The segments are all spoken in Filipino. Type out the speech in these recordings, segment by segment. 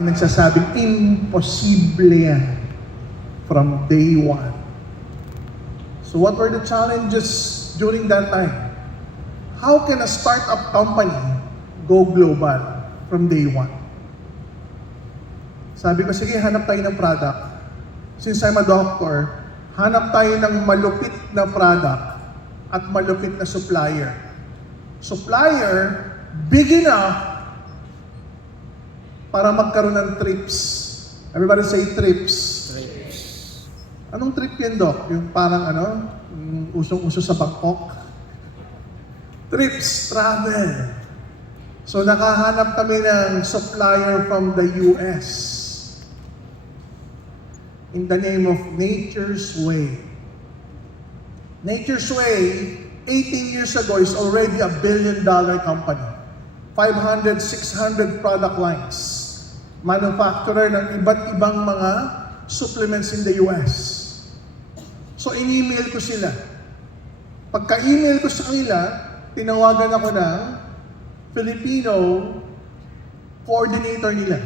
nagsasabing imposible yan from day one. So what were the challenges during that time? How can a startup company go global from day one? Sabi ko, sige, hanap tayo ng product. Since I'm a doctor, hanap tayo ng malupit na product at malupit na supplier. Supplier, big enough para magkaroon ng trips. Everybody say trips. Trips. Anong trip yan, Doc? Yung parang yung usong-uso sa Bangkok? Trips, travel. So nakahanap kami ng supplier from the US in the name of Nature's Way. Nature's Way, 18 years ago, is already a billion-dollar company. 500, 600 product lines. Manufacturer ng iba't ibang mga supplements in the US. So, in-email ko sila. Pagka-email ko sa kanila, tinawagan ako ng Filipino coordinator nila.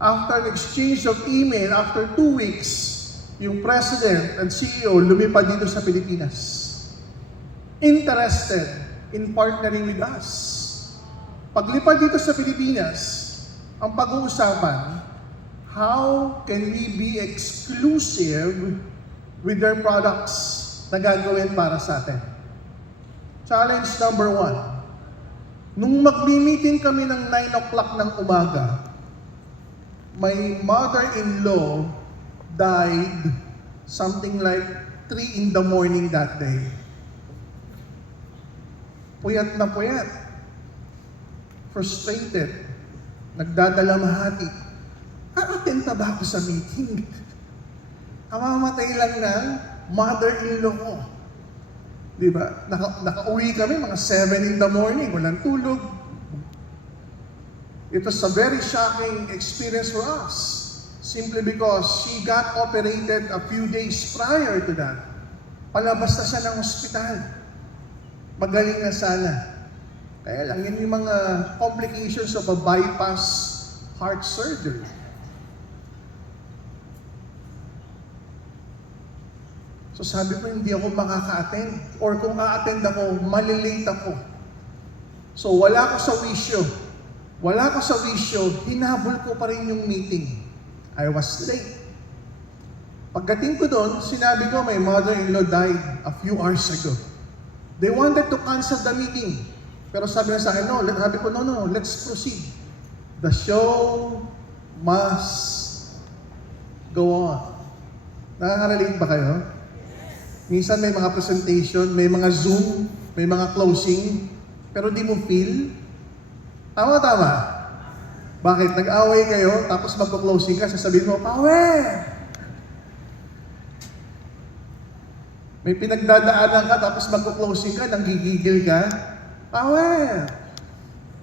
After an exchange of email, after 2 weeks, yung President and CEO lumipad dito sa Pilipinas. Interested in partnering with us. Paglipad dito sa Pilipinas, ang pag-uusapan, how can we be exclusive with their products na gagawin para sa atin? Challenge number 1. Nung magmi-meeting kami ng 9 o'clock ng umaga, my mother-in-law died something like 3 in the morning that day. Puyat na puyat. Frustrated. Nagdadalamhati. Aattend pa ba ako sa meeting? Kamamatay lang ng mother-in-law ko. Diba? Nakauwi kami mga 7 in the morning, walang tulog. It was a very shocking experience for us. Simply because she got operated a few days prior to that. Palabas na siya ng ospital. Magaling na sana. Kaya lang, yun yung mga complications of a bypass heart surgery. So sabi ko, hindi ako makaka-attend. Or kung a-attend ako, malilate ako. So wala ko sa wisyo. Wala ko sa wisyo, hinabol ko pa rin yung meeting. I was late. Pagdating ko doon, sinabi ko, my mother-in-law died a few hours ago. They wanted to cancel the meeting. Pero sabi na sa akin, sabi ko, no, let's proceed. The show must go on. Nakaka-relate ba kayo? Minsan may mga presentation, may mga Zoom, may mga closing, pero di mo feel. Tama. Bakit? Nag-away kayo, tapos magpo-closing ka, sasabihin mo, power! May pinagdadaanan ka, tapos magpo-closing ka, nanggigigil ka, power!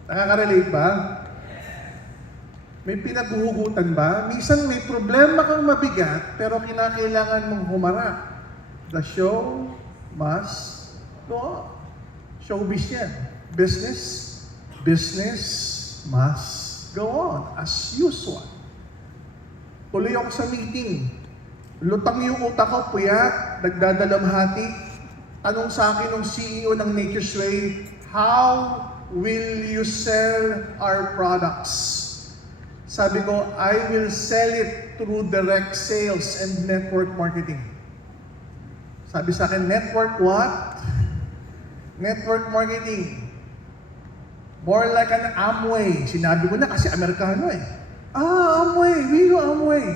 Nakaka-relate ba? May pinaghuhugutan ba? Minsan may problema kang mabigat, pero kinakailangan mong humarap. The show must go on. Showbiz yan. Business must go on as usual. Tuloy ako sa meeting. Lutang yung utak ko, puyat, nagdadalamhati. Tanong sa akin ng CEO ng Nature's Way, how will you sell our products? Sabi ko, I will sell it through direct sales and network marketing. Sabi sa akin, network what? Network marketing. More like an Amway. Sinabi ko na kasi Amerikano eh. Amway. We know Amway.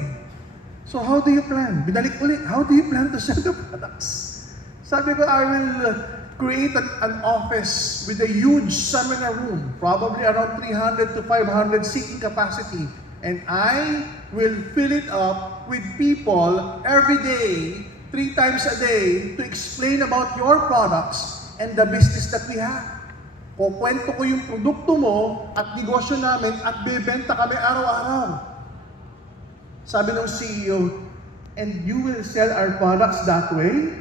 So how do you plan? Binalik ulit. How do you plan to sell the products? Sabi ko, I will create an office with a huge seminar room, probably around 300 to 500 seating capacity. And I will fill it up with people every day, 3 times a day, to explain about your products and the business that we have. Kukwento ko yung produkto mo at negosyo namin at bebenta kami araw-araw. Sabi ng CEO, and you will sell our products that way?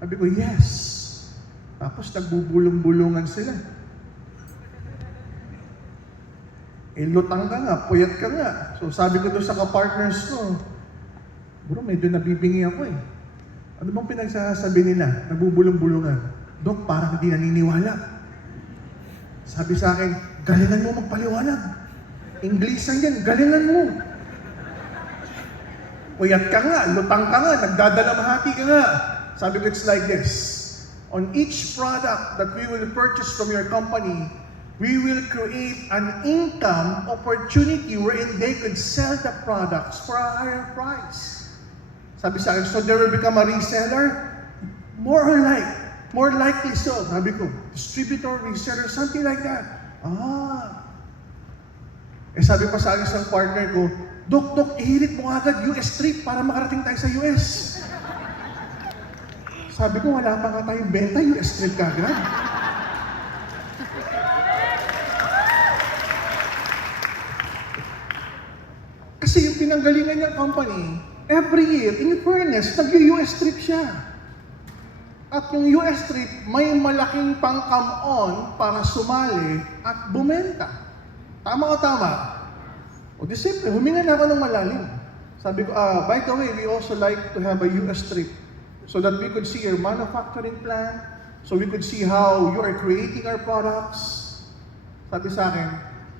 Sabi ko, yes. Tapos nagbubulong-bulungan sila. lutang ka nga, puyat ka nga. So sabi ko doon sa kapartners ko, bro, medyo nabibingi ako eh. Ano bang pinagsasabi nila? Nabubulong-bulungan. Dok, parang hindi naniniwala. Sabi sa akin, galingan mo magpaliwanag. Englisan yan, galingan mo. Puyat ka nga, lutang ka nga, nagdadalamhati ka nga. Sabi ko, it's like this. On each product that we will purchase from your company, we will create an income opportunity wherein they could sell the products for a higher price. Sabi sa akin, so they will become a reseller? More likely so. Sabi ko, distributor, reseller, something like that. Sabi pa sa akin sa partner ko, Dok, ihirit mo agad US trip para makarating tayo sa US. Sabi ko, wala pa nga tayong benta, US trip kagad. Kasi yung pinanggalingan niyang company, every year, in fairness, nag-US trip siya. At yung US trip, may malaking pang-come on para sumali at bumenta. Tama o tama? O di simple, huminga na ako ng malalim. Sabi ko, by the way, we also like to have a US trip so that we could see your manufacturing plan, so we could see how you are creating our products. Sabi sa akin,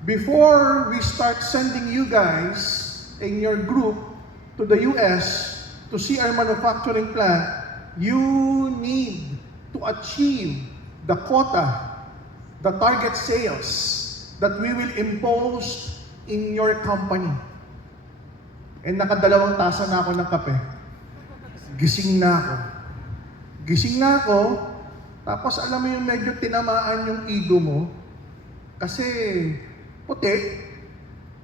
before we start sending you guys in your group to the US to see our manufacturing plant, you need to achieve the quota, the target sales that we will impose in your company. And nakadalawang tasa na ako ng kape. Gising na ako, tapos alam mo yung medyo tinamaan yung ego mo, kasi puti,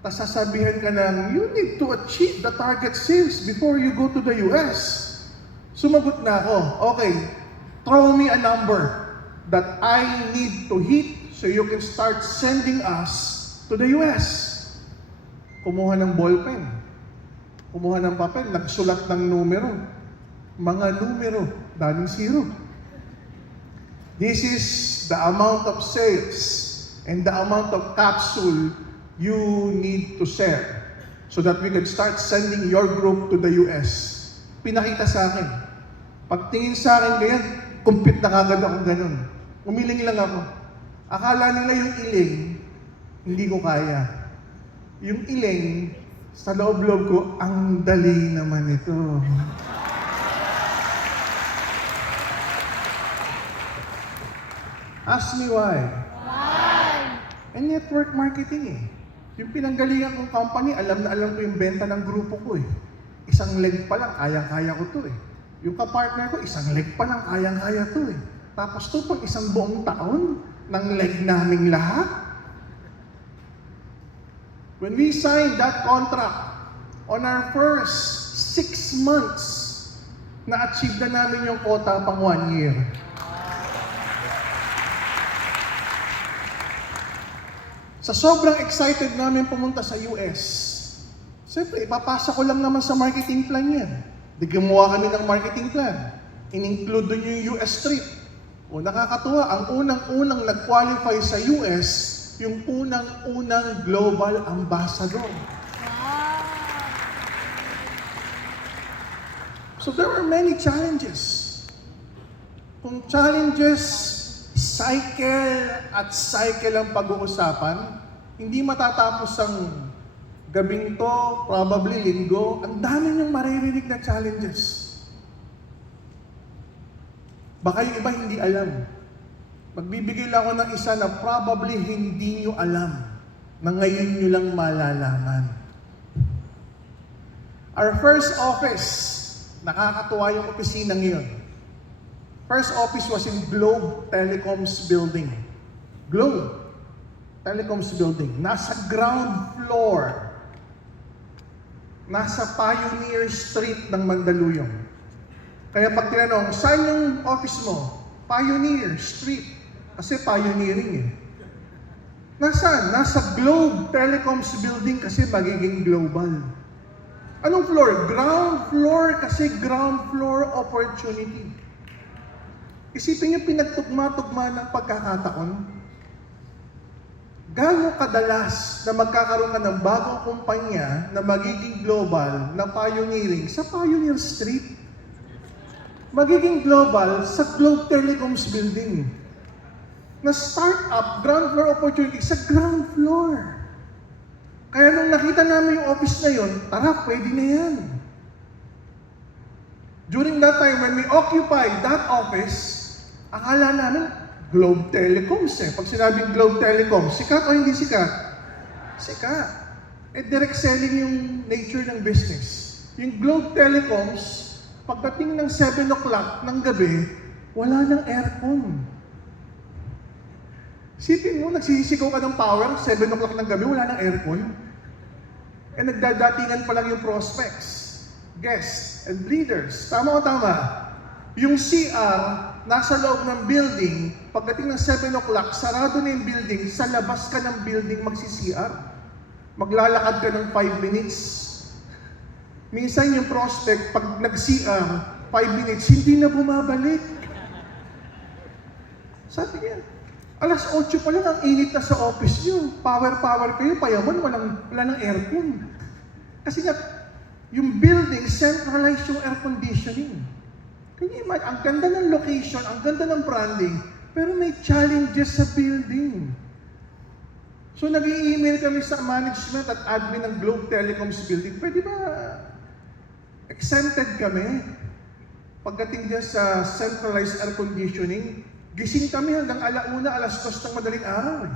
tapos sasabihan ka ng, you need to achieve the target sales before you go to the US. Sumagot na ako, okay, throw me a number that I need to hit so you can start sending us to the US. Kumuha ng ballpen, kumuha ng papel, nagsulat ng numero. Mga numero, daming zero. This is the amount of sales and the amount of capsule you need to sell so that we can start sending your group to the US. Pinakita sa akin. Pagtingin sa akin ganyan, compute na kagad ako ganun. Umiling lang ako. Akala nila yung iling, hindi ko kaya. Yung iling, sa loob-loob ko, ang dali naman ito. Ask me why. Why? And network marketing eh. Yung pinanggalingan kong company, alam na alam ko yung benta ng grupo ko eh. Isang leg pa lang, kaya-kaya ko to eh. Yung kapartner ko, isang leg pa lang, kaya-kaya to eh. Tapos to, pag isang buong taon, ng leg naming lahat. When we signed that contract, on our first 6 months, na-achieve na namin yung quota pang 1 year. Sa sobrang excited namin pumunta sa US, siyempre, ipapasa ko lang naman sa marketing plan yan. Di gumawa kami ng marketing plan. In-include doon yung US trip. O nakakatuwa, ang unang-unang nag-qualify sa US, yung unang-unang global ambassador. Wow. So there were many challenges. Kung challenges, cycle at cycle ang pag-uusapan, hindi matatapos ang gabing to, probably linggo, ang dami niyong maririnig na challenges. Baka yung iba hindi alam. Magbibigay lang ako ng isa na probably hindi nyo alam, na ngayon nyo lang malalaman. Our first office, nakakatuwa yung opisina ngayon. First office was in Globe Telecoms Building. Globe Telecoms Building. Nasa ground floor. Nasa Pioneer Street ng Mandaluyong. Kaya pag tinanong, saan yung office mo? Pioneer Street. Kasi pioneering eh. Nasaan? Nasa Globe Telecoms Building kasi magiging global. Anong floor? Ground floor kasi ground floor opportunity. Isipin niyo pinagtugma-tugma ng pagkakataon. Gaano kadalas na magkakaroon ka ng bagong kumpanya na magiging global na pioneering sa Pioneer Street? Magiging global sa Globe Telecoms building. Na start-up, ground floor opportunity sa ground floor. Kaya nung nakita namin yung office na yun, tara, pwede na yan. During that time, when we occupied that office, akala namin, Globe Telecoms eh. Pag sinabing Globe Telecoms, sikat o hindi sikat? Sikat. Direct selling yung nature ng business. Yung Globe Telecoms, pagdating ng 7 o'clock ng gabi, wala nang aircon. Sipin mo, nagsisisigaw ka ng power, 7 o'clock ng gabi, wala nang aircon. Nagdadatingan pa lang yung prospects, guests, and leaders. Tama o tama? Yung CR, nasa loob ng building, pagdating ng 7 o'clock, sarado na yung building, sa labas ka ng building magsi-CR. Maglalakad ka ng 5 minutes. Minsan yung prospect, pag nag-CR, 5 minutes, hindi na bumabalik. Sabi niya, alas 8 pa lang, ang init na sa office niyo. Power kayo, payaman, wala ng aircon. Kasi nga, yung building, centralized yung air conditioning. Can you imagine? Ang ganda ng location, ang ganda ng branding, pero may challenges sa building. So nag-i-email kami sa management at admin ng Globe Telecoms building. Pwede ba exempted kami pagdating dyan sa centralized air conditioning? Gising kami hanggang alauna, alas 2 ng madaling araw.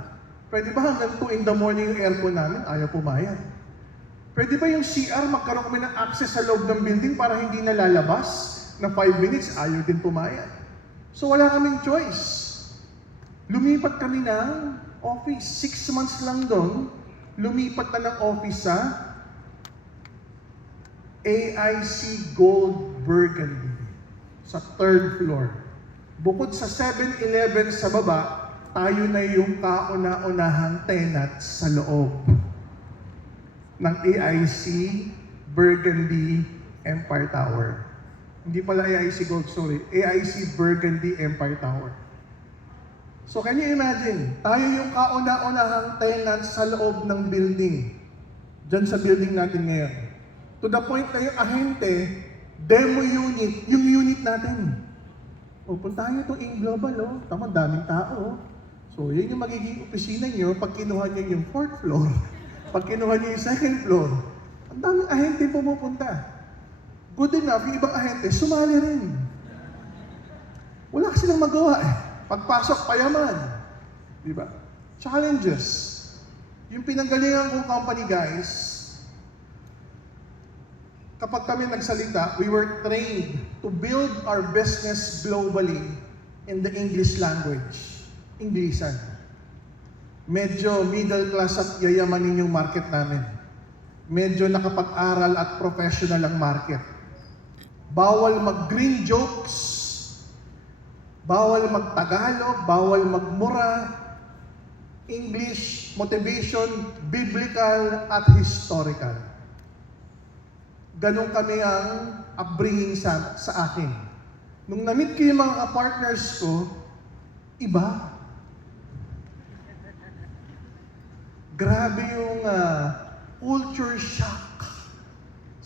Pwede ba hanggang 2 in the morning yung aircon namin? Ayaw pumayag. Pwede ba yung CR magkaroon kami ng access sa loob ng building para hindi nalalabas? Na 5 minutes, ayaw din pumayag. So wala kaming choice. Lumipat kami ng office. 6 months lang doon, lumipat na ng office sa AIC Gold Burgundy sa 3rd floor. Bukod sa 7-Eleven sa baba, tayo na yung kauna-unahang tenant sa loob ng AIC Burgundy Empire Tower. Hindi pala AIC Gold, sorry. AIC Burgundy Empire Tower. So can you imagine, tayo yung kauna-unahang tenant sa loob ng building. Diyan sa building natin ngayon. To the point na yung ahente, demo unit, yung unit natin. O, puntahan nyo itong in-global, oh. Tama, daming tao, oh. So, yun yung magiging opisina nyo pag kinuha nyo yung 4th floor. Pag kinuha nyo yung 2nd floor. Ang daming ahente pumupunta. Good enough, yung ibang ahente, sumali rin. Wala kasi lang magawa eh. Pagpasok, payaman. Diba? Challenges. Yung pinanggalingan kong company, guys, kapag kami nagsalita, we were trained to build our business globally in the English language. Inglesan. Medyo middle class at yayamanin yung market namin. Medyo nakapag-aral at professional ang market. Bawal mag-green jokes, bawal mag-Tagalog, bawal magmura, English, motivation, biblical, at historical. Ganon kami ang upbringing sa akin. Nung na-meet ko yung mga partners ko, iba. Grabe yung culture shock.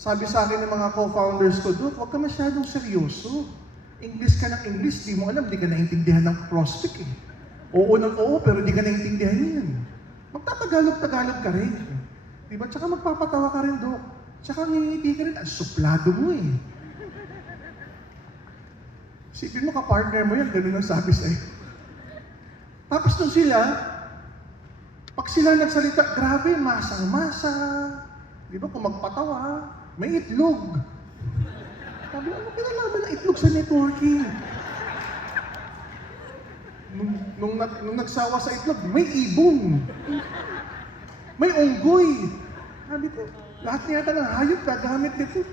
Sabi sa akin ng mga co-founders ko, Dude, huwag ka masyadong seryoso. English ka ng English, di mo alam, di ka naintindihan ng prospect eh. Oo ng oo, pero di ka naintindihan yan. Magtatagalog-tagalog ka rin. Diba? Tsaka magpapatawa ka rin, Dok. Tsaka ngingiti ka rin, ang suplado mo eh. Sipin mo ka-partner mo yan, ganun ang sabi sa'yo. Tapos nung sila, pag sila nagsalita, grabe, masang-masa. Di ba, kung magpatawa, may itlog. Sabi, ano kinalaman ng itlog sa networking? Nung nagsawa sa itlog, may ibon. May unggoy. Sabi ko, lahat yata ng hayop gagamit nito.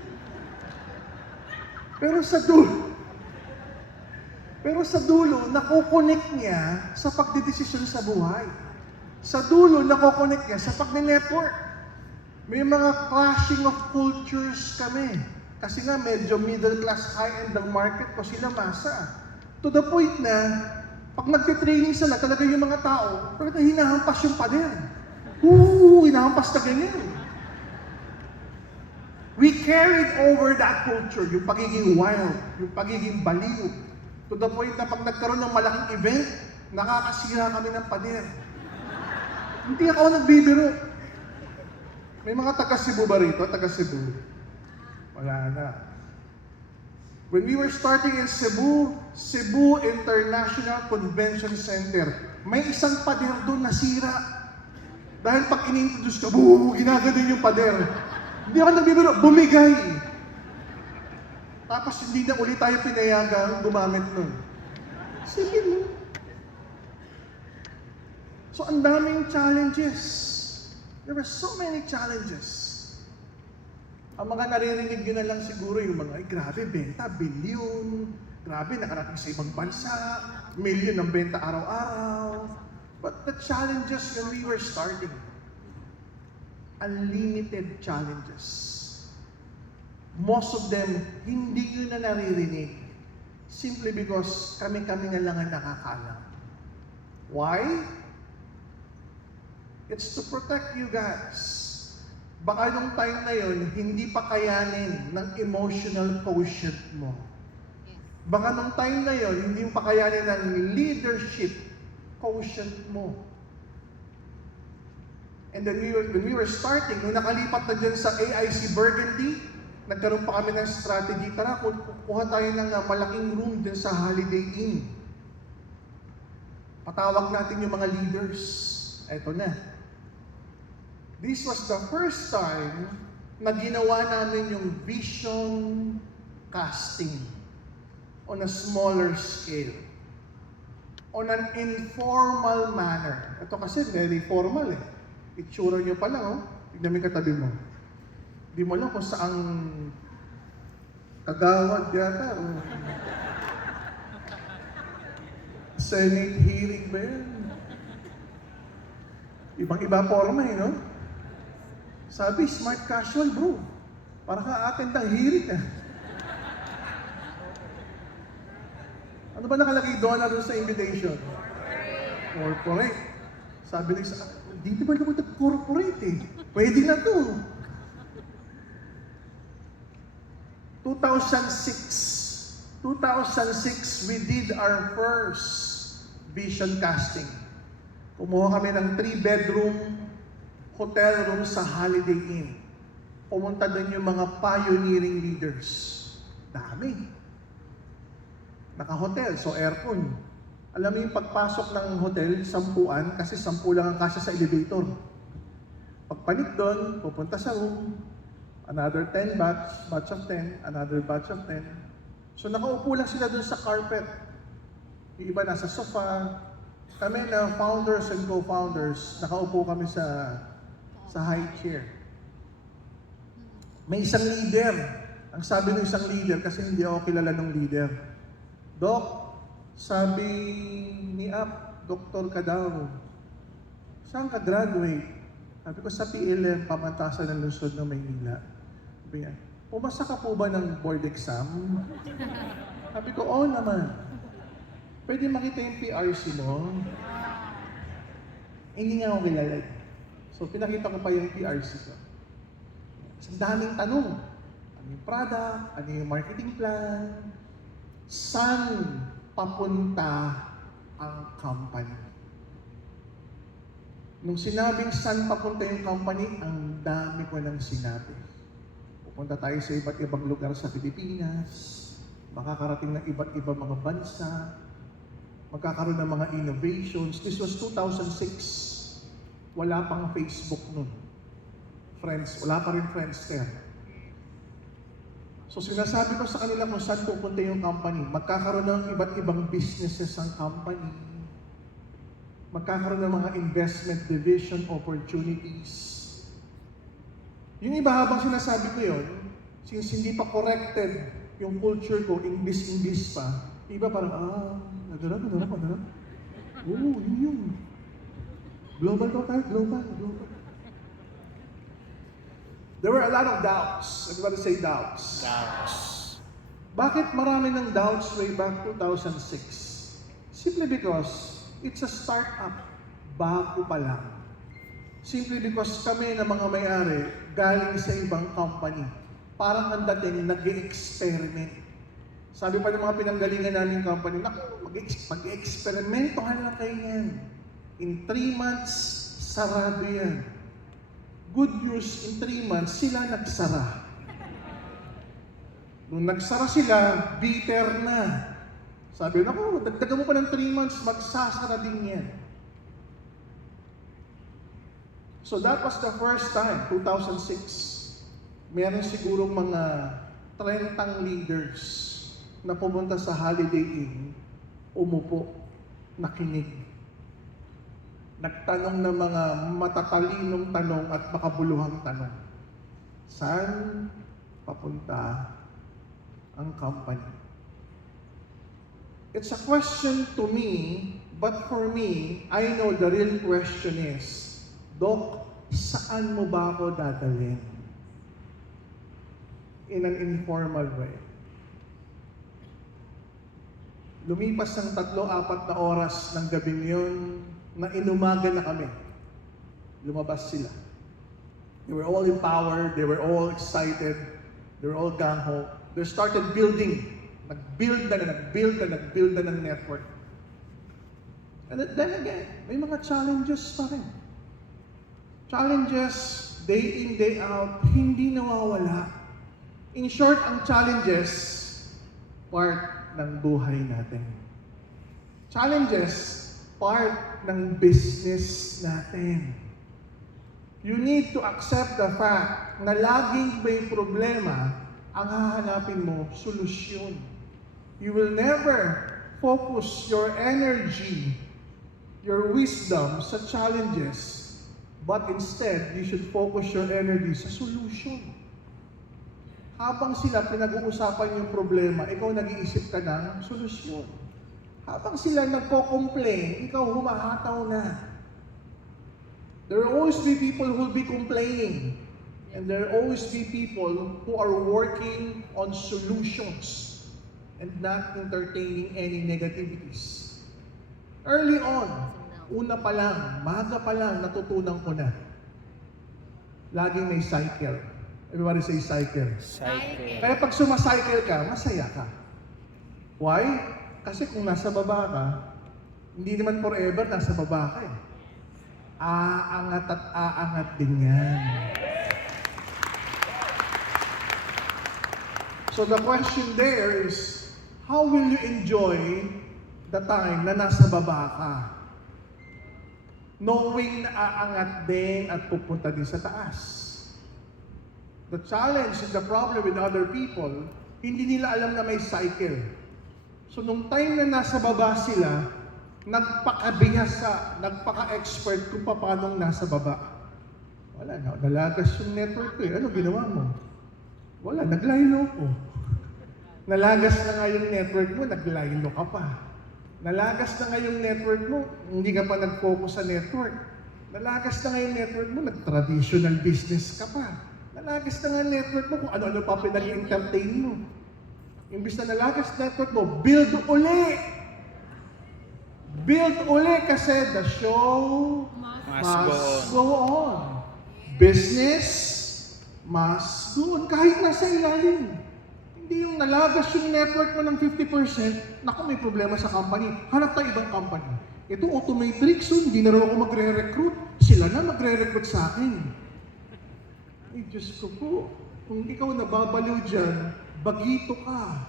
Pero sa dulo, nakokonek niya sa pagdidesisyon sa buhay. Sa dulo, nakokonek niya sa pag-network. May mga clashing of cultures kami. Kasi nga, medyo middle class, high-end ang market ko, sila masa. To the point na, Pag nagtitraining sila, talaga yung mga tao, talaga hinahampas yung pader. Hinahampas na ganyan. We carried over that culture, yung pagiging wild, yung pagiging baliw. To the point na pag nagkaroon ng malaking event, nakakasira kami ng pader. Hindi ako nagbibiro. May mga taga Cebu ba rito? Taga Cebu? Wala na. When we were starting in Cebu, Cebu International Convention Center, may isang pader doon nasira. Dahil pag in-introduce ka, ginaganon yung pader. Hindi ako nagbibiro, bumigay. Tapos hindi na ulit tayo pinayagang gumamit nun. Sige mo. So ang daming challenges. There were so many challenges. Ang mga naririnig nyo na lang siguro yung mga, ay grabe, benta, billion. Grabe, nakarating sa ibang bansa. Million ang benta araw-araw. But the challenges when we were starting, unlimited challenges. Most of them, hindi nyo na naririnig. Simply because kami-kami na lang ang nakakalam. Why? It's to protect you guys. Baka nung time na yon, hindi pa kayanin ng emotional quotient mo. Baka nung time na yon, hindi pa kayanin ng leadership quotient mo. And then when we were starting, nung nakalipat na dyan sa AIC Burgundy, nagkaroon pa kami ng strategy. Tara, kuha tayo ng malaking room dyan sa Holiday Inn. Patawag natin yung mga leaders. Eto na. This was the first time na ginawa namin yung vision casting on a smaller scale. On an informal manner. Ito kasi very formal eh. Itsura nyo pa lang, oh. Tignan mo yung katabi mo. Di mo alam kung saang kagawad yata. O Senate hearing ba yan? Ibang-iba forma eh, no? Sabi, smart casual bro. Para ka attend ng hearing ah. Ano ba nakalagay doon sa invitation? Corporate. Sabi nila sa dito ba naman corporate eh? Pwede na to. 2006, we did our first vision casting. Kumuha kami ng 3-bedroom hotel room sa Holiday Inn. Pumunta doon yung mga pioneering leaders. Dami. Naka-hotel, so aircon. Alam mo yung pagpasok ng hotel, 10 kasi 10 lang ang kasya sa elevator. Pagpanik doon, pupunta sa room, another 10 batch of 10, another batch of 10. So nakaupo lang sila doon sa carpet. Yung iba nasa sofa. Kami na founders and co-founders, nakaupo kami sa high chair. May isang leader. Ang sabi ng isang leader, kasi hindi ako kilala ng leader. Doc, sabi ni Ap, doktor ka daw. Saan ka graduate? Sabi ko sa PLM, Pamantasan ng Lungsod ng Maynila. Sabi niya, pumasa ka po ba ng board exam? Sabi ko, oo naman. Pwede makita yung PRC mo? Hindi nga ako kilala. So pinakita ko pa yung PRC ko. Ang daming tanong. Ano yung product? Ano yung marketing plan? Saan papunta ang company? Nung sinabing saan papunta yung company, ang dami ko nang sinabi. Pupunta tayo sa iba't ibang lugar sa Pilipinas, makakarating ng iba't ibang mga bansa, magkakaroon ng mga innovations. This was 2006. Wala pang Facebook nun. Friends, wala pa rin Friendster. So sinasabi ko sa kanila kung saan pupunta yung company. Magkakaroon ng iba't ibang businesses ang company. Magkakaroon ng mga investment division opportunities. Yung iba habang sinasabi ko yun, since hindi pa corrected yung culture ko, English pa, iba parang, nadarap. Oo, yun. Global ko tayo, global. There were a lot of doubts. Everybody say doubts. Doubts. Bakit marami ng doubts way back 2006? Simply because it's a start-up. Bago pa lang. Simply because kami na mga may-ari galing sa ibang company. Parang ang dating nag-experiment. Sabi pa ng mga pinanggalingan naming company, naku, mag-experimentohan lang kayo yan. In 3 months, sarado yan. Good news, in 3 months, sila nagsara. Nung nagsara sila, bitter na. Sabi, naku, dagdagan mo pa ng 3 months, magsasara din yan. So that was the first time, 2006. Meron sigurong mga 30 leaders na pumunta sa Holiday Inn, umupo, nakinig. Nagtanong ng mga matatalinong tanong at makabuluhang tanong. Saan papunta ang company? It's a question to me, but for me, I know the real question is, Dok, saan mo ba ako dadalhin? In an informal way. Lumipas ng 3-4 na oras ng gabing yun, na inumaga na kami. Lumabas sila. They were all empowered, they were all excited, they were all gung-ho. They started building. Nag-build na ng network. And then again, may mga challenges pa rin. Challenges, day in, day out, hindi nawawala. In short, ang challenges, part ng buhay natin. Challenges, part ng business natin. You need to accept the fact na laging may problema, ang hahanapin mo, solusyon. You will never focus your energy, your wisdom sa challenges, but instead, you should focus your energy sa solution. Habang sila pinag-uusapan yung problema, ikaw nag-iisip ka ng solusyon. Habang sila nagko-complain, ikaw humahataw na. There will always be people who will be complaining. And there will always be people who are working on solutions and not entertaining any negativities. Early on, una pa lang, maga pa lang, natutunan ko na. Laging may cycle. Everybody say cycle. Cycle. Kaya pag sumacycle ka, masaya ka. Why? Kasi kung nasa baba ka, hindi naman forever nasa baba ka eh. Aangat at aangat din yan. So the question there is, how will you enjoy the time na nasa baba ka? Knowing na aangat din at pupunta din sa taas. The challenge and the problem with other people, hindi nila alam na may cycle. So nung time na nasa baba sila, nagpakabihasa, nagpaka-expert kung paano nasa baba. Wala na, nalagas yung network ko eh. Ano ginawa mo? Wala, naglaylo ko. Nalagas na nga yung network mo, naglaylo ka pa. Nalagas na nga yung network mo, hindi ka pa nag-focus sa network. Nalagas na nga yung network mo, nag-traditional business ka pa. Nalagas na nga yung network mo, kung ano-ano pa pinag-entertain mo. Imbis na nalagas network mo, build uli! Build uli kasi the show must go on. Business must go on. Kahit nasa ilalim. Hindi yung nalagas yung network mo ng 50%, naku may problema sa company, hanap tayo ibang company. Ito Automatrix, so hindi na raw ako magre-recruit. Sila na magre-recruit sa akin. Ay, Diyos ko po. Kung ikaw nababaliw dyan, bagito ka.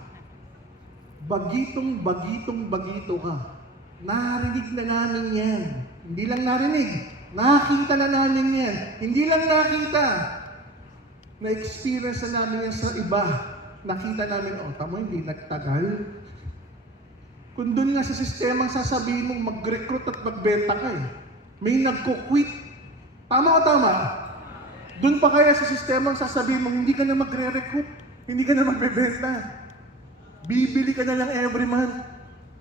Bagito ka. Narinig na namin yan. Hindi lang narinig. Nakita na namin yan. Hindi lang nakita. Na-experience na namin yan sa iba. Nakita namin, tamo hindi nagtagal. Kung doon nga sa sistemang sasabihin mong mag-recruit at magbenta ka eh. May nagko-quit. Tama o tama? Doon pa kaya sa sistemang sasabihin mong hindi ka na magre-recruit, hindi ka na magbebenta. Bibili ka na lang every month.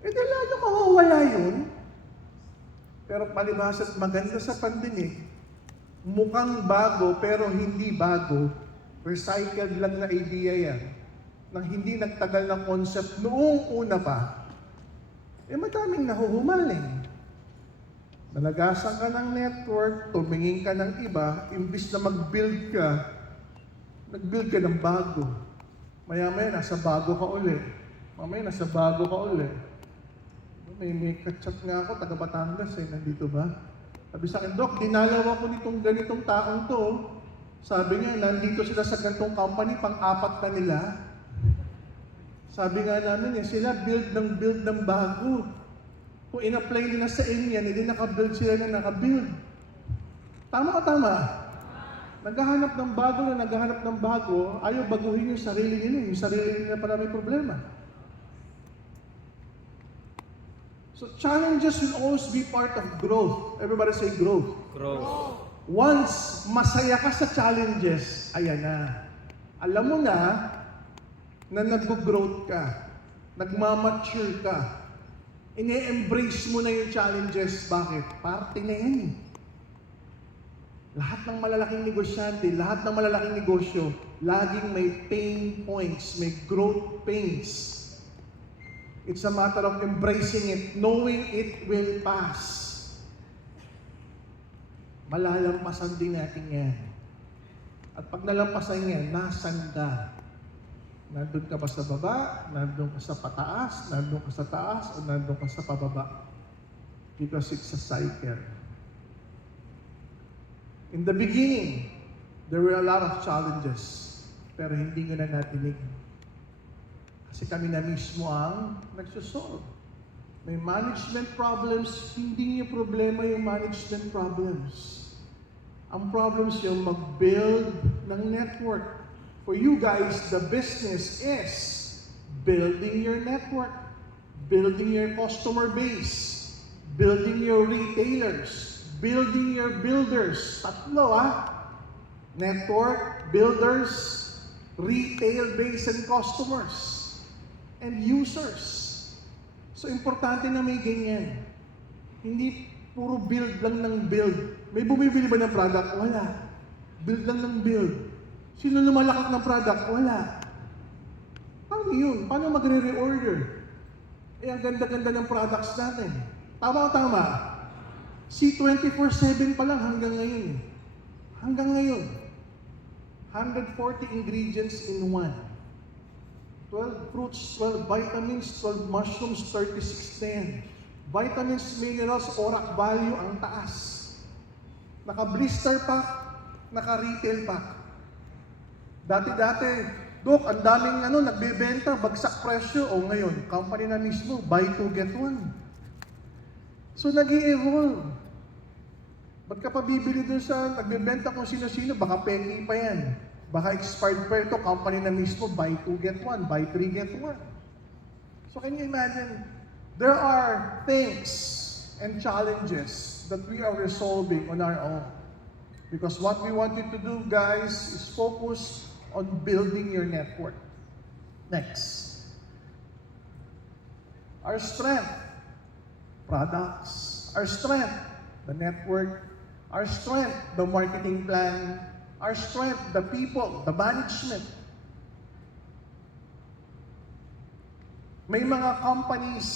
Eh di lalo mawawala yun. Pero palibhas at maganda sa pandinig, mukhang bago pero hindi bago. Recycled lang na idea yan. Nang hindi nagtagal ng concept noong una pa. madaming nahuhumaling. Nalagasan ka ng network, tumingin ka ng iba, imbis na mag-build ka, nag-build ka ng bago. Maya-maya, nasa bago ka uli. Mamaya, nasa bago ka uli. May kachat nga ako, taga Batangas nandito ba? Sabi sa akin, Dok, dinalaw ako nitong ganitong taong to. Sabi niya, nandito sila sa ganitong company, pang-apat na nila. Sabi nga namin, sila build ng bago. Kung in-apply nila sa inyo, hindi naka-build sila na naka-build. Tama o tama? Naghahanap ng bago na naghahanap ng bago, ayaw baguhin yung sarili nila. Yung sarili nila pala may problema. So challenges will always be part of growth. Everybody say growth. Growth. Once masaya ka sa challenges, ayan na. Alam mo na nag-growth ka, nagmamature ka, ini-embrace mo na yung challenges. Bakit? Parte na yan eh. Lahat ng malalaking negosyante, lahat ng malalaking negosyo, laging may pain points, may growth pains. It's a matter of embracing it, knowing it will pass. Malalampasan din natin yan. At pag nalampasan yan, nasan ka? Nandun ka ba sa baba? Nandun ka sa pataas? Nandun ka sa taas? O nandun ka sa pababa? Because it's a cycle. In the beginning, there were a lot of challenges. Pero hindi ko na natinig. Kasi kami na mismo ang nagsosolve. May management problems, hindi niyo problema yung management problems. Ang problems yung mag-build ng network. For you guys, the business is building your network, building your customer base, building your retailers, building your builders. Tatlo network, builders, retail base and customers. And users. So, importante na may ganyan. Hindi puro build lang ng build. May bumibili ba ng product? Wala. Build lang ng build. Sino lumalakak ng product? Wala. Paano yun? Paano magre-reorder? Ang ganda-ganda ng products natin. Tama o tama? C24/7 pa lang hanggang ngayon. Hanggang ngayon. 140 ingredients in one. 12 fruits, 12 vitamins, 12 mushrooms, 36 na yan. Vitamins, minerals, ORAC value ang taas. Naka-blister pack, naka-retail pack. Dati-dati, Dok, ang daming nagbebenta, bagsak presyo. O ngayon, company na mismo, buy two, get one. So, nag-i-evolve. Ba't ka pa bibili dun sa nagbebenta kung sino-sino? Baka pengi pa yan. Baka expired pa ito, company na mismo, buy two, get one, buy three, get one. So can you imagine, there are things and challenges that we are resolving on our own. Because what we want you to do, guys, is focus on building your network. Next. Our strength, products. Our strength, the network. Our strength, the marketing plan. Our strength, the people, the management. May mga companies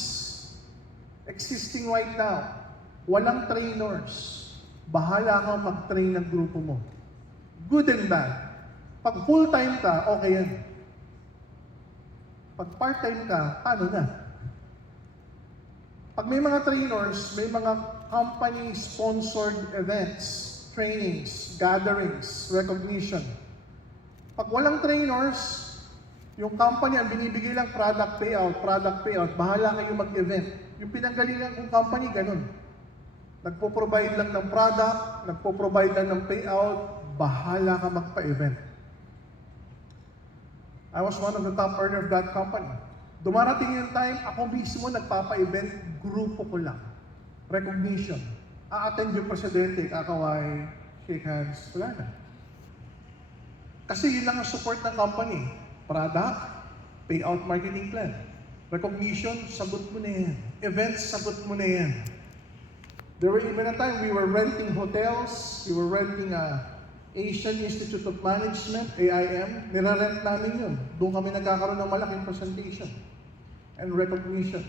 existing right now, walang trainers. Bahala kang mag-train ng grupo mo. Good and bad. Pag full-time ka, okay yan. Pag part-time ka, paano na? Pag may mga trainers, may mga company-sponsored events, trainings, gatherings, recognition. Pag walang trainers, yung company ang binibigay lang product payout, bahala kayo mag-event. Yung pinanggalingan kong company, ganun. Nagpo-provide lang ng product, nagpo-provide lang ng payout, bahala ka magpa-event. I was one of the top earner of that company. Dumarating yung time, ako mismo nagpapa-event, grupo ko lang. Recognition. A-attend yung presidente, kakaway, shake hands, wala na. Kasi yun lang ang support ng company. Product, payout marketing plan. Recognition, sagot mo na yan. Events, sagot mo na yan. There were even a time we were renting hotels, we were renting Asian Institute of Management, AIM. Nirarent namin yun. Doon kami nagkakaroon ng malaking presentation and recognition.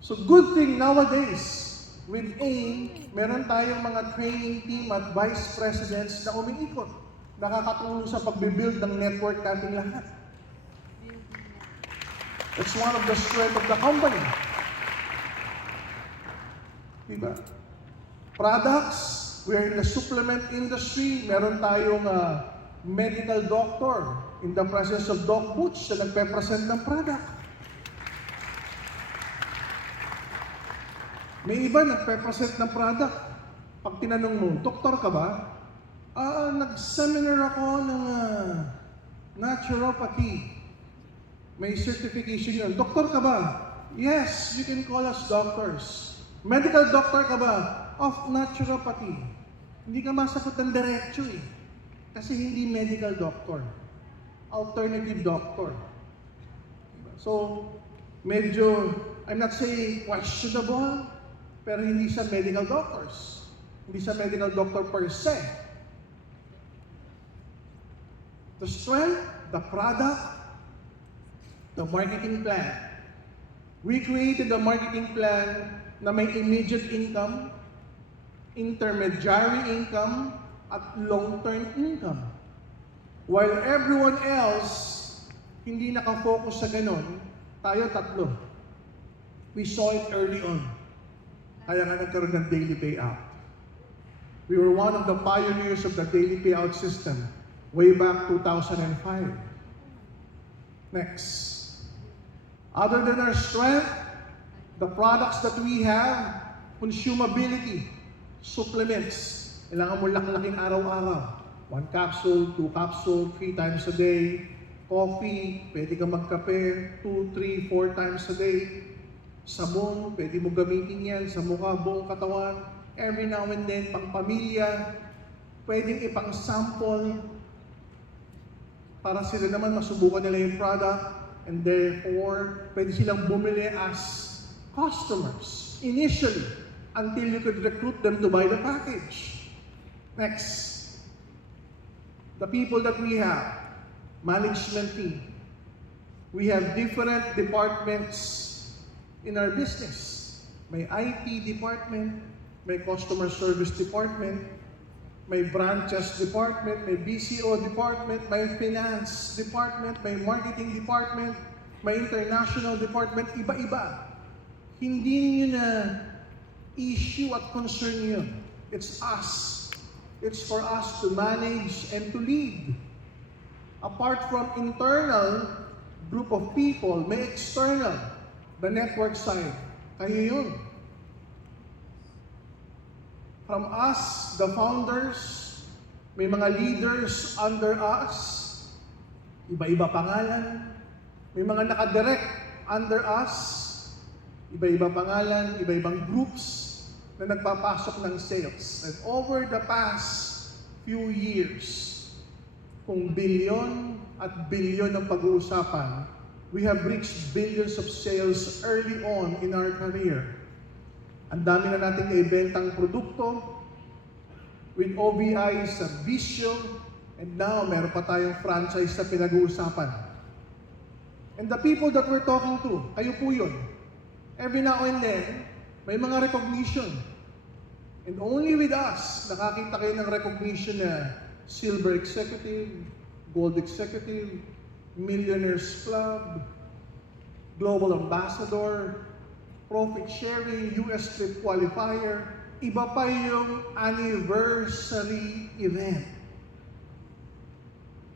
So good thing nowadays, with AIM, meron tayong mga training team at vice presidents na umiikot. Nakakatulong sa pagbibuild ng network nating lahat. It's one of the strength of the company. Diba? Products, we're in the supplement industry. Meron tayong medical doctor in the presence of Doc Butch na nagpe-present ng product. May iba nagpe-present ng product. Pag tinanong mo, doktor ka ba? Nag-seminar ako ng naturopathy. May certification yun. Doktor ka ba? Yes, you can call us doctors. Medical doctor ka ba? Of naturopathy. Hindi ka masagot ng diretso eh. Kasi hindi medical doctor. Alternative doctor. So, medyo, I'm not saying questionable, pero hindi siya medical doctors. Hindi siya medical doctor per se. The strength, the product, the marketing plan. We created a marketing plan na may immediate income, intermediary income, at long-term income. While everyone else hindi nakafocus sa ganon, tayo tatlo. We saw it early on. Kaya nga nagkaroon ng daily payout. We were one of the pioneers of the daily payout system way back 2005. Next. Other than our strength, the products that we have, consumability, supplements. Kailangan mo laklakin araw-araw. 1 capsule, 2 capsule, 3 times a day. Coffee, pwede kang magkape, 2, 3, 4 times a day. Sabon, pwede mo gamitin yan sa mukha, buong katawan. Every now and then, pang pamilya, pwedeng ipang sample para sila naman masubukan nila yung product. And therefore, pwede silang bumili as customers initially until you could recruit them to buy the package. Next, the people that we have, management team. We have different departments in our business. May IT department, may customer service department, may branches department, may BCO department, may finance department, may marketing department, may international department, iba-iba. Hindi nyo na issue at concern yun. It's us. It's for us to manage and to lead. Apart from internal group of people, may external, the network side. Kayo yun. From us, the founders, may mga leaders under us, iba-iba pangalan, may mga nakadirect under us, iba-iba pangalan, iba-ibang groups na nagpapasok ng sales. And over the past few years, kung bilyon at bilyon ang pag-uusapan, we have reached billions of sales early on in our career. Ang dami na natin naibentang produkto with OBI sa Visio, and now meron pa tayong franchise na pinag-uusapan. And the people that we're talking to, kayo po yun. Every now and then, may mga recognition. And only with us, nakakita kayo ng recognition na Silver Executive, Gold Executive, Millionaires Club, Global Ambassador, Profit Sharing, US Trip Qualifier, iba pa yung anniversary event.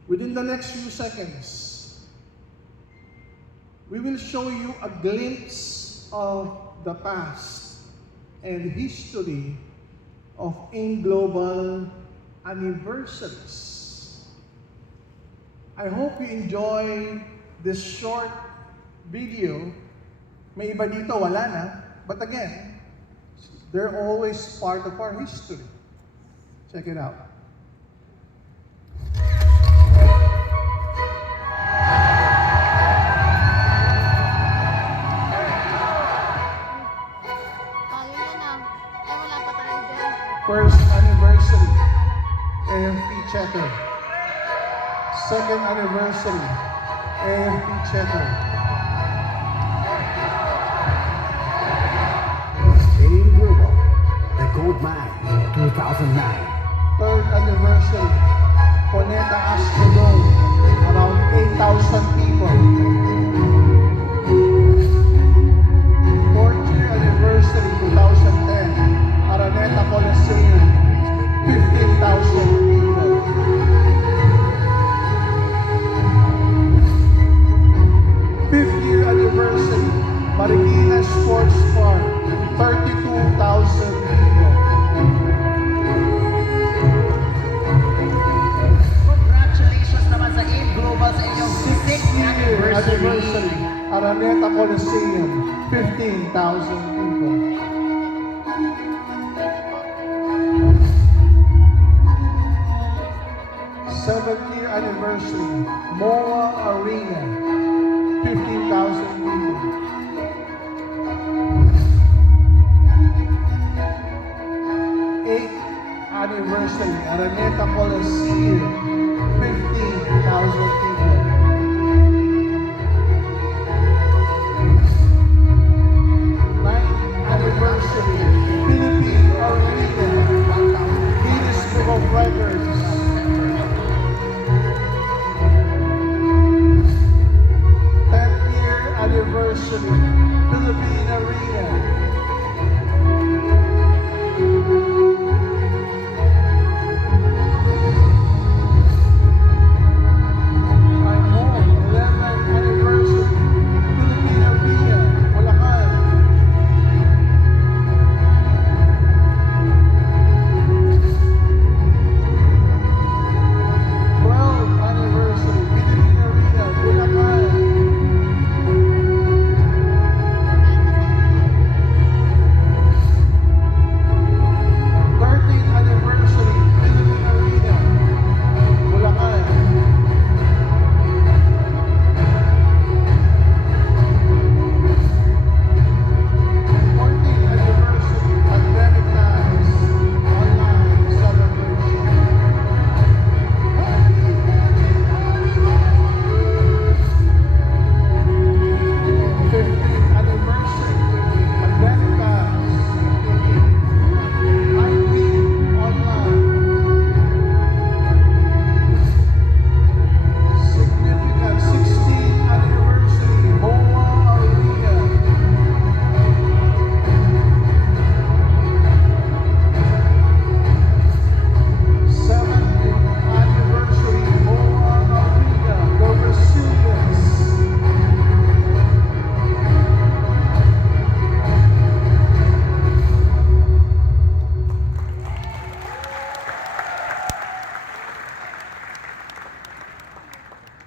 Within the next few seconds, we will show you a glimpse of the past and history of AIM Global anniversaries. I hope you enjoy this short video. May iba dito, wala na. But again, they're always part of our history. Check it out. Tayo na lang. Eh, wala pa tayo dyan. First anniversary, AFP Checker. Second anniversary, AFP Checker. Gold Mine 2009. Third anniversary, Coneta Astrodome, around 8,000 people. Fourth year anniversary, 2010, Araneta Coliseum, 15,000 people. Fifth year anniversary, Marikina Sports Park, 32,000 people. Congratulations naman sa AIM Global sa inyong 6th Sixth year anniversary. anniversary, Araneta Coliseum, 15,000 people. Seventh year anniversary, MOA Arena, 15,000 people. Eighth anniversary, Araneta Coliseum, 15,000 people. Ninth anniversary, Philippine Arena, Guinness Book of Records. 10th year anniversary, Philippine Arena. I'm home, 11th anniversary, Philippine Arena, Bulacan. 12th anniversary, Philippine Arena, Bulacan. 13th anniversary, Philippine Arena, Bulacan. 14th anniversary, Pandemic Times, online celebration. 15th anniversary, Pandemic Times, hybrid online. Significant 16th anniversary, MOA Arena. 7th anniversary, MOA Arena, the Resilience.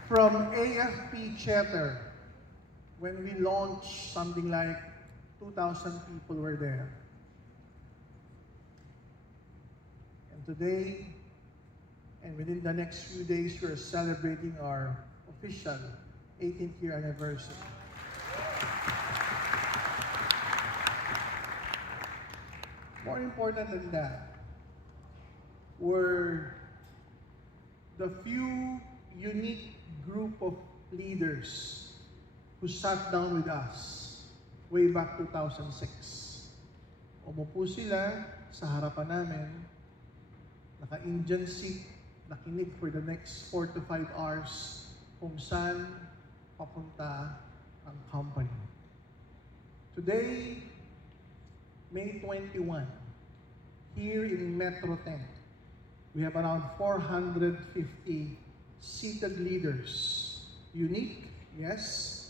'From AFP Chatter, when we launched, something like 2,000 people were there. And today, and within the next few days, we're celebrating our official 18th year anniversary. More important than that, were the few unique group of leaders who sat down with us way back 2006. Umupo sila sa harapan namin, naka-Indian seat, nakinig for the next 4 to 5 hours kung saan papunta ang company. Today, May 21, here in Metro 10, we have around 450 seated leaders. Unique, yes.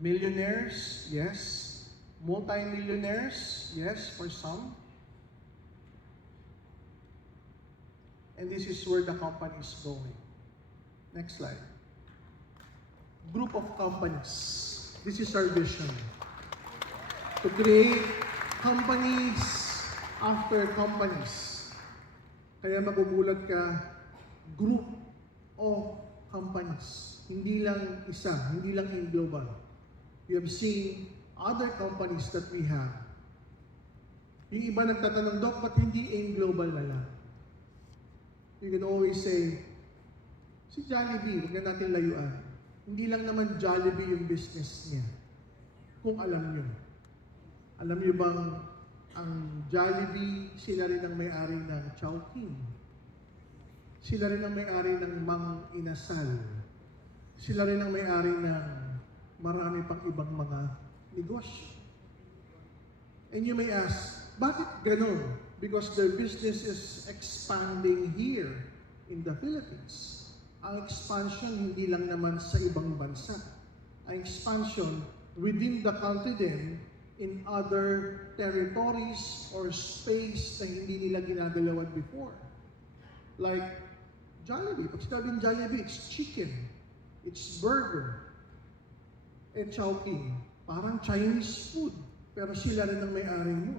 Millionaires, yes. Multi-millionaires, yes, for some. And this is where the company is going. Next slide. Group of companies. This is our vision. To create companies after companies. Kaya magugulat ka, group of companies. Hindi lang isa, hindi lang in global. You have seen other companies that we have. Yung iba nagtatanong, Doc, ba't hindi in global na lang? You can always say, si Jollibee, huwag na natin layuan. Hindi lang naman Jollibee yung business niya. Kung alam nyo. Alam nyo bang ang Jollibee, sila rin ang may-ari ng Chowking. Sila rin ang may-ari ng Mang Inasal. Sila rin ang may-ari ng marami pang ibang mga negosyo. And you may ask, bakit ganun? Because their business is expanding here in the Philippines. Ang expansion hindi lang naman sa ibang bansa. Ang expansion within the country din, in other territories or space na hindi nila ginagalawan before. Like Jollibee. Pag sinabing Jollibee, it's chicken. It's burger. And Chowking. Parang Chinese food. Pero sila rin ang may-ari mo.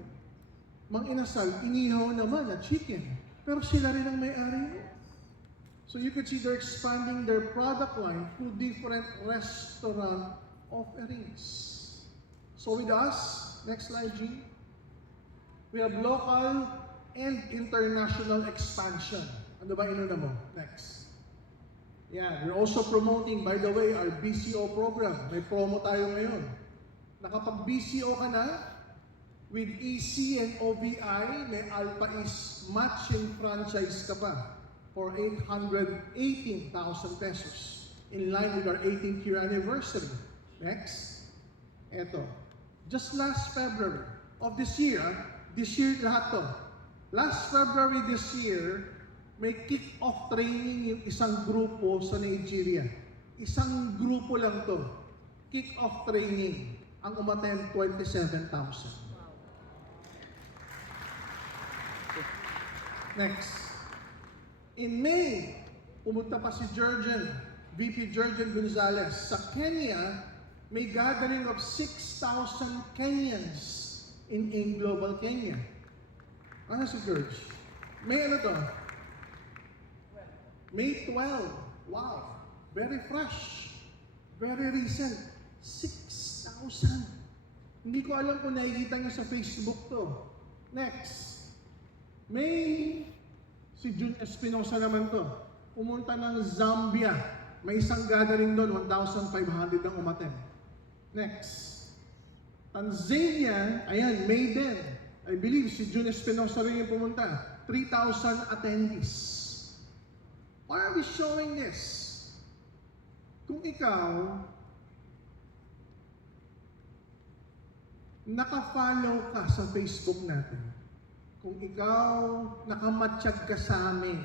Mang Inasal, inihaw naman na chicken. Pero sila rin ang may-ari mo. So you could see they're expanding their product line through different restaurant offerings. So with us, next slide, G. We have local and international expansion. Ano ba inuna mo? Next. Yeah, we're also promoting, by the way, our BCO program. May promo tayo ngayon. Nakapag-BCO ka na, with EC and OVI, may Alpha East matching franchise ka pa for 818,000 pesos in line with our 18th year anniversary. Next. Eto. Just last February of this year lahat to. Last February this year, may kick-off training yung isang grupo sa Nigeria. Isang grupo lang to. Kick-off training. Ang umattend 27,000. Next. In May, pumunta pa si VP Jurgen Gonzalez. Sa Kenya, may gathering of 6,000 Kenyans in AIM Global Kenya. Ano si George? May ano to? May 12. Wow. Very fresh. Very recent. 6,000. Hindi ko alam kung nakikita niyo sa Facebook to. Next. May si Jun Espinosa naman to. Pumunta ng Zambia. May isang gathering doon, 1,500 ang umattend. Next. Tanzania, ayan, May din. I believe si Jun Espinosa rin yung pumunta. 3,000 attendees. Why are we showing this? Kung ikaw, naka-follow ka sa Facebook natin, kung ikaw nakamatsyag ka sa amin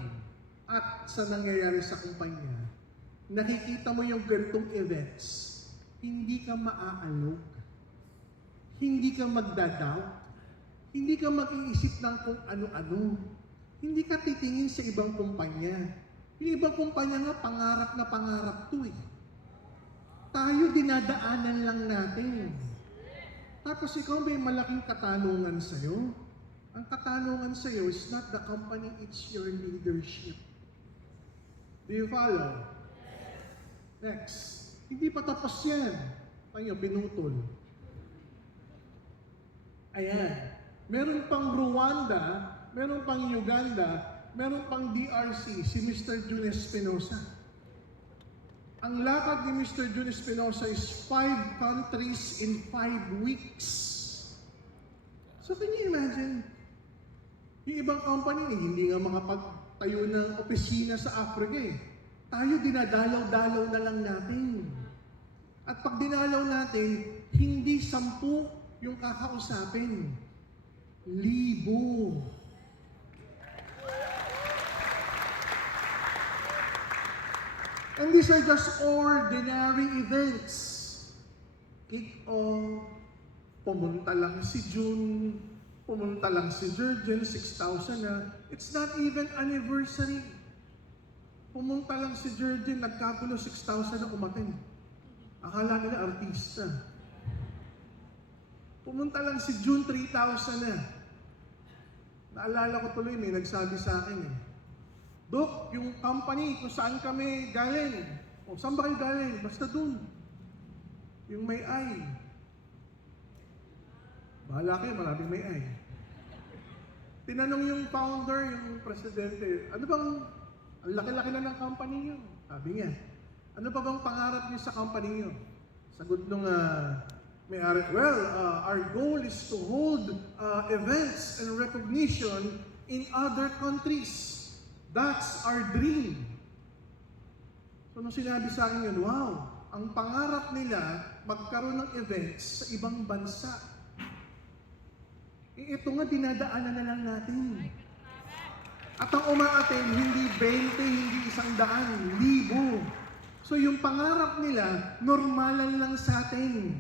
at sa nangyayari sa kumpanya, nakikita mo yung ganitong events, hindi ka maaalog, hindi ka magdadoubt, hindi ka mag-iisip ng kung ano-ano, hindi ka titingin sa ibang kumpanya. Yung ibang kumpanya nga, pangarap na pangarap to eh. Tayo dinadaanan lang natin. Tapos ikaw may malaking katanungan sa'yo. Ang katanungan sa'yo is not the company, it's your leadership. Do you follow? Next. Hindi pa tapos yan. Tayo, pinutol. Ayan. Meron pang Rwanda, meron pang Uganda, meron pang DRC, si Mr. Jun Espinosa. Ang lakad ni Mr. Jun Espinosa is 5 countries in 5 weeks. So can you imagine? Yung ibang company, hindi nga makapagtayo ng opisina sa Africa eh. Tayo dinadalaw-dalaw na lang natin. At pag dinalaw natin, hindi 10 yung kakausapin. 1,000. And these are just ordinary events. Kick-off, pumunta lang si June, pumunta lang si Jurgen, 6,000 na. It's not even anniversary. Pumunta lang si Jurgen, nagkagulo 6,000 na umatin. Akala nila artista. Pumunta lang si June, 3,000 na. Naalala ko tuloy, may nagsabi sa akin eh, Dok, yung company kung saan kami galing, o saan ba kayo galing? Basta dun. Yung may ay. Bahala kayo, maraming may ay. Tinanong yung founder, yung presidente, ano bang, ang laki-laki na ng company nyo? Sabi niya, ano pa bang pangarap niyo sa company nyo? Sagot nung Our goal is to hold events and recognition in other countries. That's our dream. So nung sinabi sa akin yun, wow, ang pangarap nila magkaroon ng events sa ibang bansa. Ito nga, dinadaanan na lang natin. At ang umaattend, hindi 20, hindi 100, libo. So yung pangarap nila, normalan lang sa atin.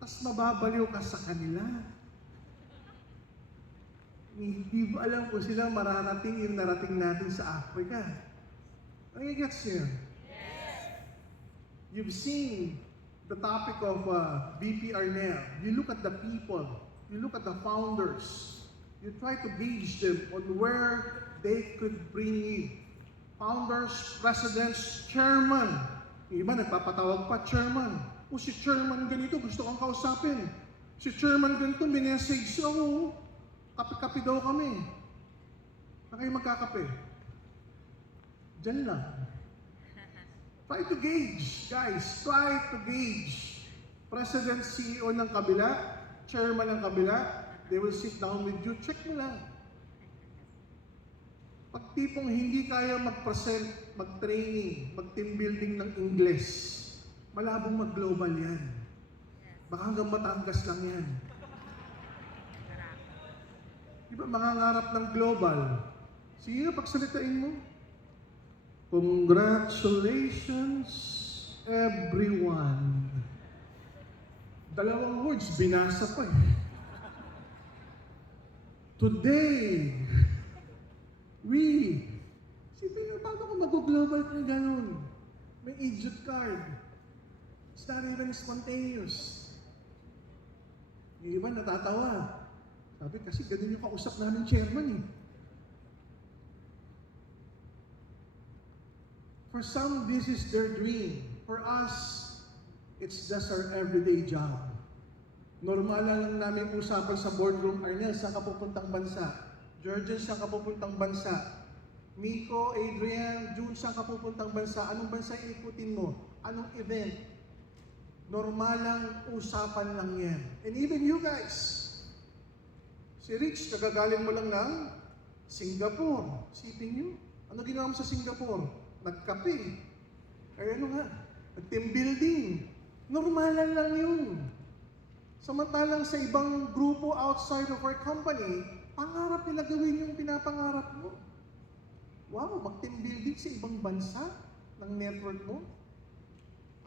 Tapos mababaliw ka sa kanila. Hindi ba alam kung sila mararating yung narating natin sa Africa? Gets niyo? You've seen the topic of VP Arnel. You look at the people, you look at the founders, you try to gauge them on where they could bring you. Founders, presidents, chairman. Yung iba nagpapatawag pa, chairman. O si chairman ganito, gusto kong kausapin. Si chairman ganito, minessage ako. Kape-kape daw kami. Na kayo magkakape. Diyan lang. Try to gauge, guys. Try to gauge. President, CEO ng kabila, chairman ng kabila, they will sit down with you. Check mo lang. Pag tipong hindi kaya mag-present, mag-training, mag-team building ng English, malabong mag-global yan. Baka hanggang Batangas lang yan. Di ba mangangarap ng global? Sige, pagsalitain mo. Congratulations, everyone. Dalawang words, binasa pa eh. Today, sipin mo, paano kung mag-global kung ganun? May idiot card. It's not even spontaneous. Yung iba natatawa. Sabi, kasi ganun yung kausap namin chairman eh. For some, this is their dream. For us, it's just our everyday job. Normal lang namin usapan sa boardroom, Arnel, saan ka pupuntang bansa? Georgian, saan ka pupuntang bansa? Miko, Adrian, June, saan ka pupuntang bansa? Anong bansa ikutin mo? Anong event? Normalang usapan lang yan. And even you guys, si Rich, kagagaling mo lang ng Singapore. Sipin nyo, ano ginawa mo sa Singapore? Nagkape. Ay ano nga, nag-team building. Normalan lang yun. Samantalang sa ibang grupo outside of our company, pangarap nila gawin yung pinapangarap mo. Wow, mag-team building sa ibang bansa ng network mo.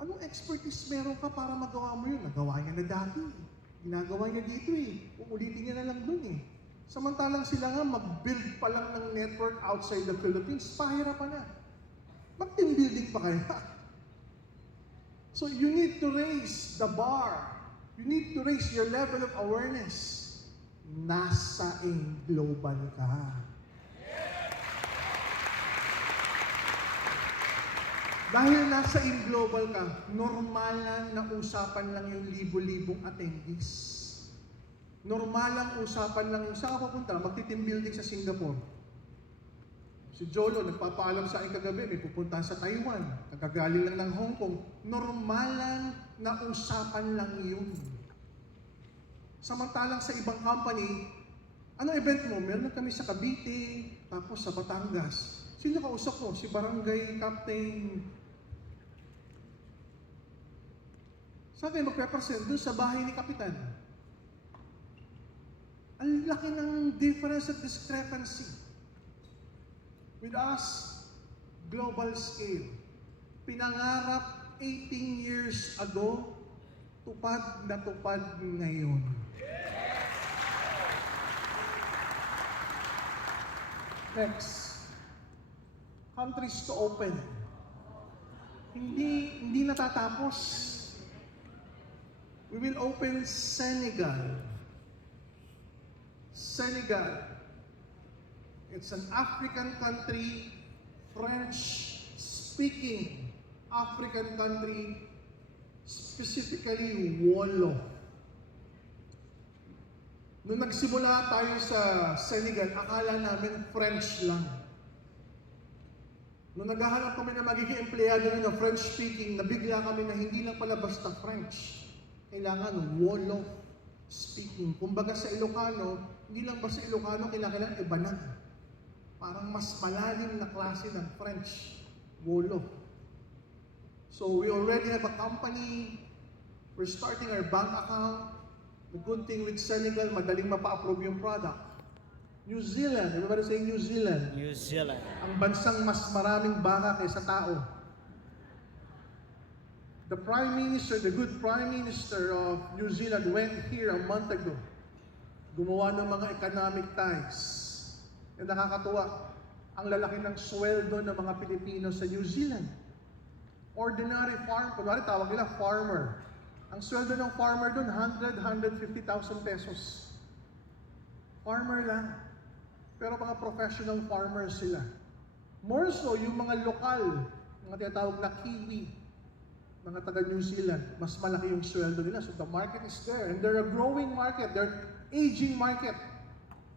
Anong expertise meron ka para magawa mo yun? Nagawa niya na dati. Ginagawa niya dito eh. Uulitin niya na lang dun eh. Samantalang sila nga mag-build pa lang ng network outside the Philippines, pahirapan na. Mag-team building pa kaya? So you need to raise the bar. You need to raise your level of awareness. Nasa global ka. Dahil nasa global ka, normal na usapan lang yung libo-libong attendees. Normal lang usapan lang yung saan ka pupunta, magti-team building sa Singapore. Si Jolo, nagpapaalam sa akin kagabi, may pupuntahan sa Taiwan, kagagaling lang ng Hong Kong. Normalan na usapan lang yun. Samantalang sa ibang company, anong event mo? Meron kami sa Cavite, tapos sa Batangas. Sino kausap mo? Si Barangay Captain. Saan kayo magpe-present? Doon sa bahay ni Kapitan. Ang laki ng difference at discrepancy. With us, global scale. Pinangarap 18 years ago, tupad na tupad ngayon. Next, countries to open. Hindi natatapos. We will open Senegal. It's an African country, French-speaking African country, specifically Wolof. Nung nagsimula tayo sa Senegal, akala namin French lang. Nung naghahanap kami na magiging empleyado na French-speaking, nabigla kami na hindi lang pala basta French. kailangan wolof speaking. Kumbaga sa Ilocano, hindi lang ba sa Ilocano kailangan iba na. Parang mas malalim na klase ng French, wolof. So we already have a company, we're starting our bank account. The good thing with Senegal, madaling mapa-approve yung product. New Zealand, everybody say New Zealand. New Zealand. Ang bansang mas maraming baka kaysa tao. The Prime Minister, the good Prime Minister of New Zealand went here a month ago. Gumawa ng mga economic ties. E nakakatuwa, ang lalaki ng sweldo ng mga Pilipino sa New Zealand. Ordinary farm, kunwari tawag nila farmer. Ang sweldo ng farmer doon, 150,000 pesos. Farmer lang. Pero mga professional farmers sila. More so, yung mga lokal, mga tinatawag na Kiwi, mga taga New Zealand, mas malaki yung sweldo nila. So the market is there. And they're a growing market. They're aging market.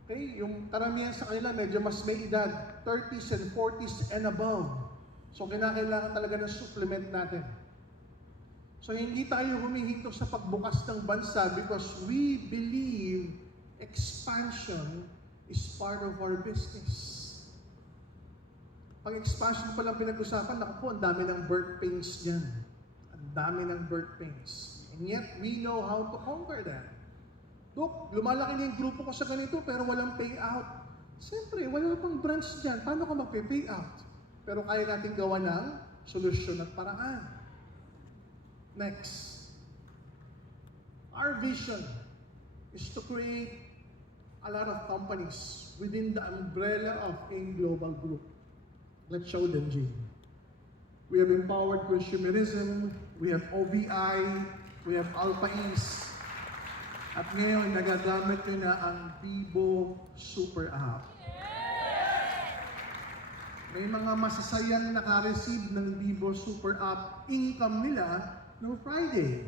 Okay? Yung karamihan sa kanila, medyo mas may edad. 30s and 40s and above. So kinakailangan talaga ng supplement natin. So hindi tayo humihinto sa pagbukas ng bansa because we believe expansion is part of our business. Pag expansion pa lang pinag-usapan, naku po, ang dami ng birth pains dyan. Ang dami ng birth pains. And yet, we know how to conquer that. Dok, lumalaki na yung grupo ko sa ganito pero walang payout. Siyempre, wala pang branch dyan. Paano ka magpay-payout? Pero kaya natin gawa ng solusyon at paraan. Next. Our vision is to create a lot of companies within the umbrella of AIM Global Group. Let's show them, Jane. We have empowered consumerism, we have OBI, we have Alpha East. At ngayon, nagagamit nyo na ang Bibo Super App. May mga masasayang naka-receive ng Bibo Super App income nila no Friday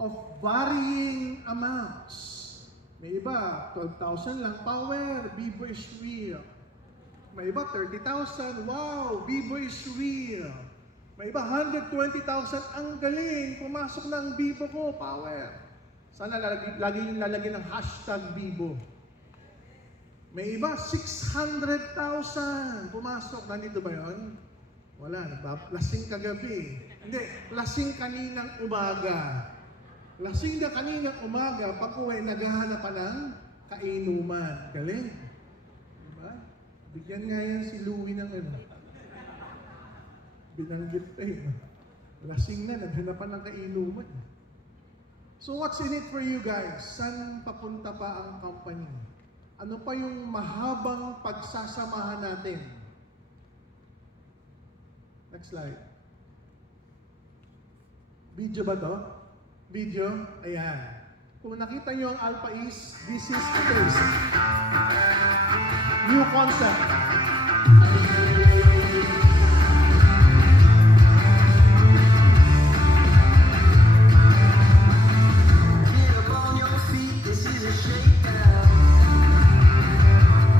of varying amounts. May iba, 12,000 lang. Power, Bibo is real. May iba, 30,000. Wow, Bibo is real. May iba, 120,000. Ang galing, pumasok na ang Bibo ko. Power. Sana lagi yung lalagyan ng hashtag Bibo. May iba, 600,000. Pumasok. Nandito ba yun? Wala, lasing kagabi. Hindi, lasing kaninang umaga. Lasing na kaninang umaga, pag uwi, naghahanap pa ng kainuman. Galing. Diba? Bigyan nga yan si Louie ng ano. Binanggit pa eh. Lasing na, naghanap pa ng kainuman. So what's in it for you guys? Saan papunta pa ang company? Ano pa yung mahabang pagsasamahan natin? Next slide. Video ba to? Video? Ayan. Kung nakita nyo ang Alpha East, this is the place. New concept. Get up on your feet, this is a shakedown.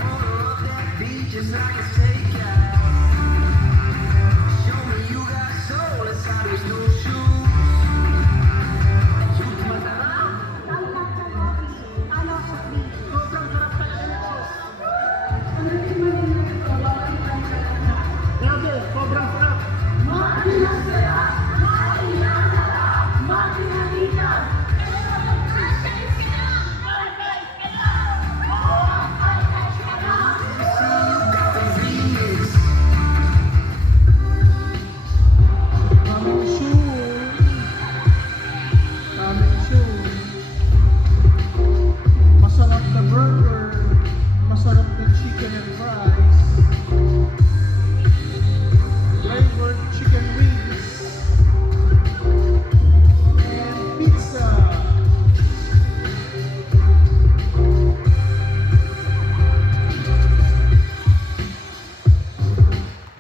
Order up that beat just like a stakeout. Show me you got soul inside those new shoes. Masarap na burger, masarap na chicken and fries, flavored chicken wings, and pizza.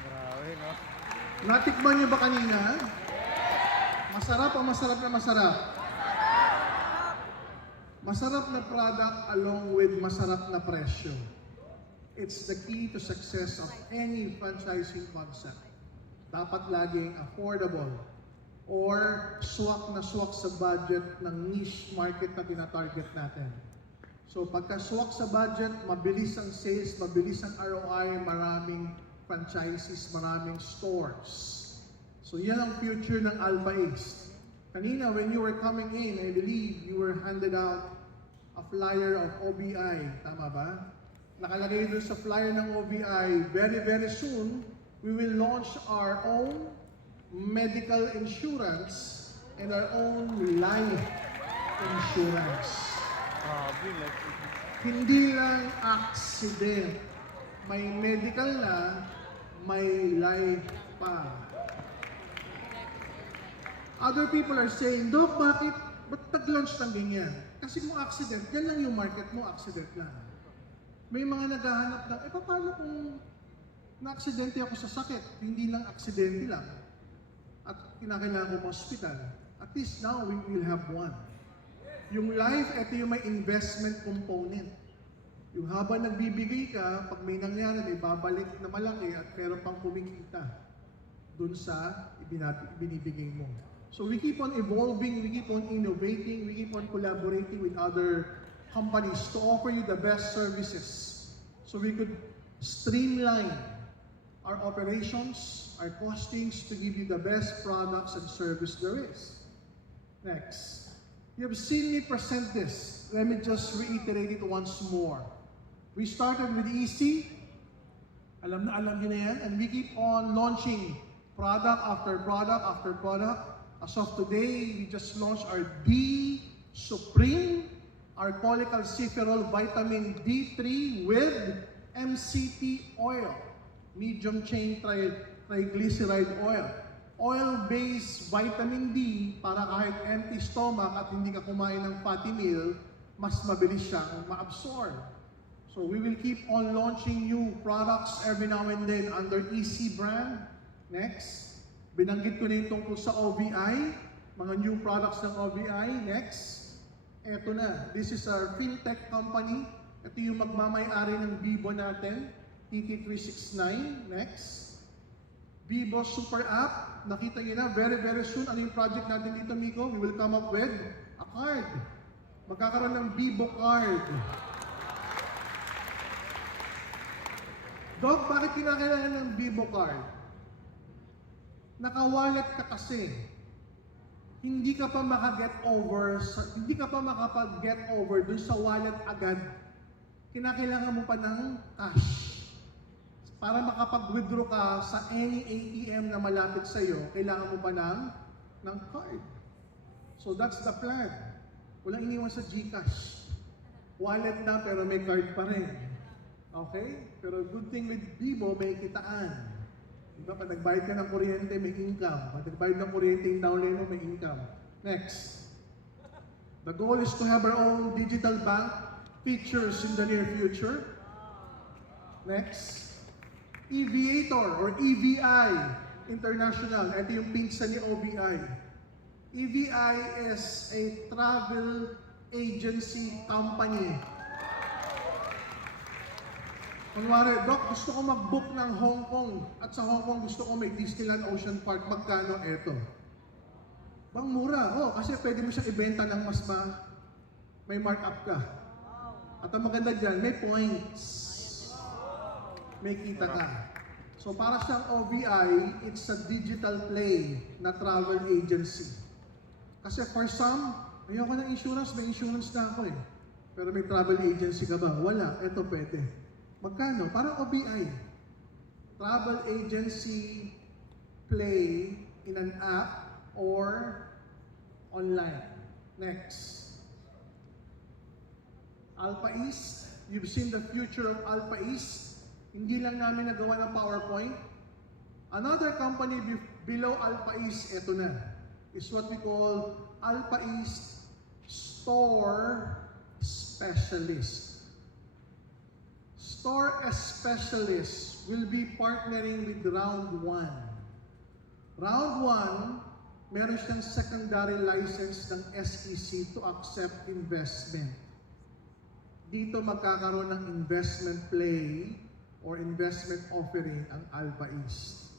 Grabe, no? Natikman niyo ba kanina? Masarap o masarap na masarap? Masarap na product along with masarap na presyo. It's the key to success of any franchising concept. Dapat laging affordable, or swak na swak sa budget ng niche market na tinatarget natin. So pagka swak sa budget, mabilis ang sales, mabilis ang ROI, maraming franchises, maraming stores. So yan ang future ng Alpha East. Kanina, when you were coming in, I believe you were handed out a flyer of OBI. Tama ba? Nakalagay doon sa flyer ng OBI, very, very soon, we will launch our own medical insurance and our own life insurance. Hindi lang accident. May medical na, may life pa. Other people are saying, Doc, ba't nag-launch ng ganyan? Kasi kung accident, yan lang yung market mo, accident lang. May mga naghahanap ng, paano kung na-aksidente ako sa sakit? Hindi lang aksidente lang. At kinakailangan ko hospital. At least now, we will have one. Yung life, ito yung may investment component. Yung habang nagbibigay ka, pag may nangyari, may babalik na malaki at meron pang kumikita dun sa ibinibigay mo. So we keep on evolving, we keep on innovating, we keep on collaborating with other companies to offer you the best services. So we could streamline our operations, our costings to give you the best products and service there is. Next. You have seen me present this. Let me just reiterate it once more. We started with EC. Alam niyo na yan. And we keep on launching product after product after product. As of today, we just launched our D Supreme, our cholecalciferol vitamin D3 with MCT oil, medium chain triglyceride oil. Oil-based vitamin D para kahit empty stomach at hindi ka kumain ng fatty meal, mas mabilis siyang ma-absorb. So we will keep on launching new products every now and then under EC brand. Next. Binanggit ko na yung tungkol sa OVI, mga new products ng OVI. Next. Eto na. This is our fintech company. Ito yung magmamay-ari ng Bibo natin, TT369. Next. Bibo Super App. Nakita niyo na, very, very soon. Ano yung project natin dito, Miko? We will come up with a card. Magkakaroon ng Bibo card. Doc, bakit kinakailangan ng Bibo card? Naka-wallet ka kasi. Hindi ka pa maka-get over dun sa wallet agad. Kinakailangan mo pa ng cash. Para makapag-withdraw ka sa any ATM na malapit sa iyo, kailangan mo pa ng card. So that's the plan. Walang iniwan sa GCash. Wallet na pero may card pa rin. Okay? Pero good thing with Bibo, may kitaan. Diba? Pag nagbayad ka ng kuryente, may income. Pag nagbayad ng kuryente, yung downline mo, may income. Next. The goal is to have our own digital bank features in the near future. Next. Eviator or EVI International. Ito yung pinsa ni OBI. EVI is a travel agency company. Kunwari, Doc, gusto ko mag-book ng Hong Kong at sa Hong Kong gusto ko may Disneyland Ocean Park. Magkano eto? Bang mura. Kasi pwede mo siyang ibenta ng mas may markup ka. At ang maganda dyan, may points. May kita ka. So para siyang OVI, it's a digital play na travel agency. Kasi for some, ayoko ng insurance, may insurance na ako eh. Pero may travel agency ka ba? Wala. Eto pwede. Magkano? Parang OBI. Travel agency play in an app or online. Next. Alpha East. You've seen the future of Alpha East. Hindi lang namin nagawa ng PowerPoint. Another company below Alpha East, ito na, is what we call Alpha East Store Specialist. Store Specialists will be partnering with Round 1. Round 1, meron siyang secondary license ng SEC to accept investment. Dito magkakaroon ng investment play or investment offering ang Alpha East.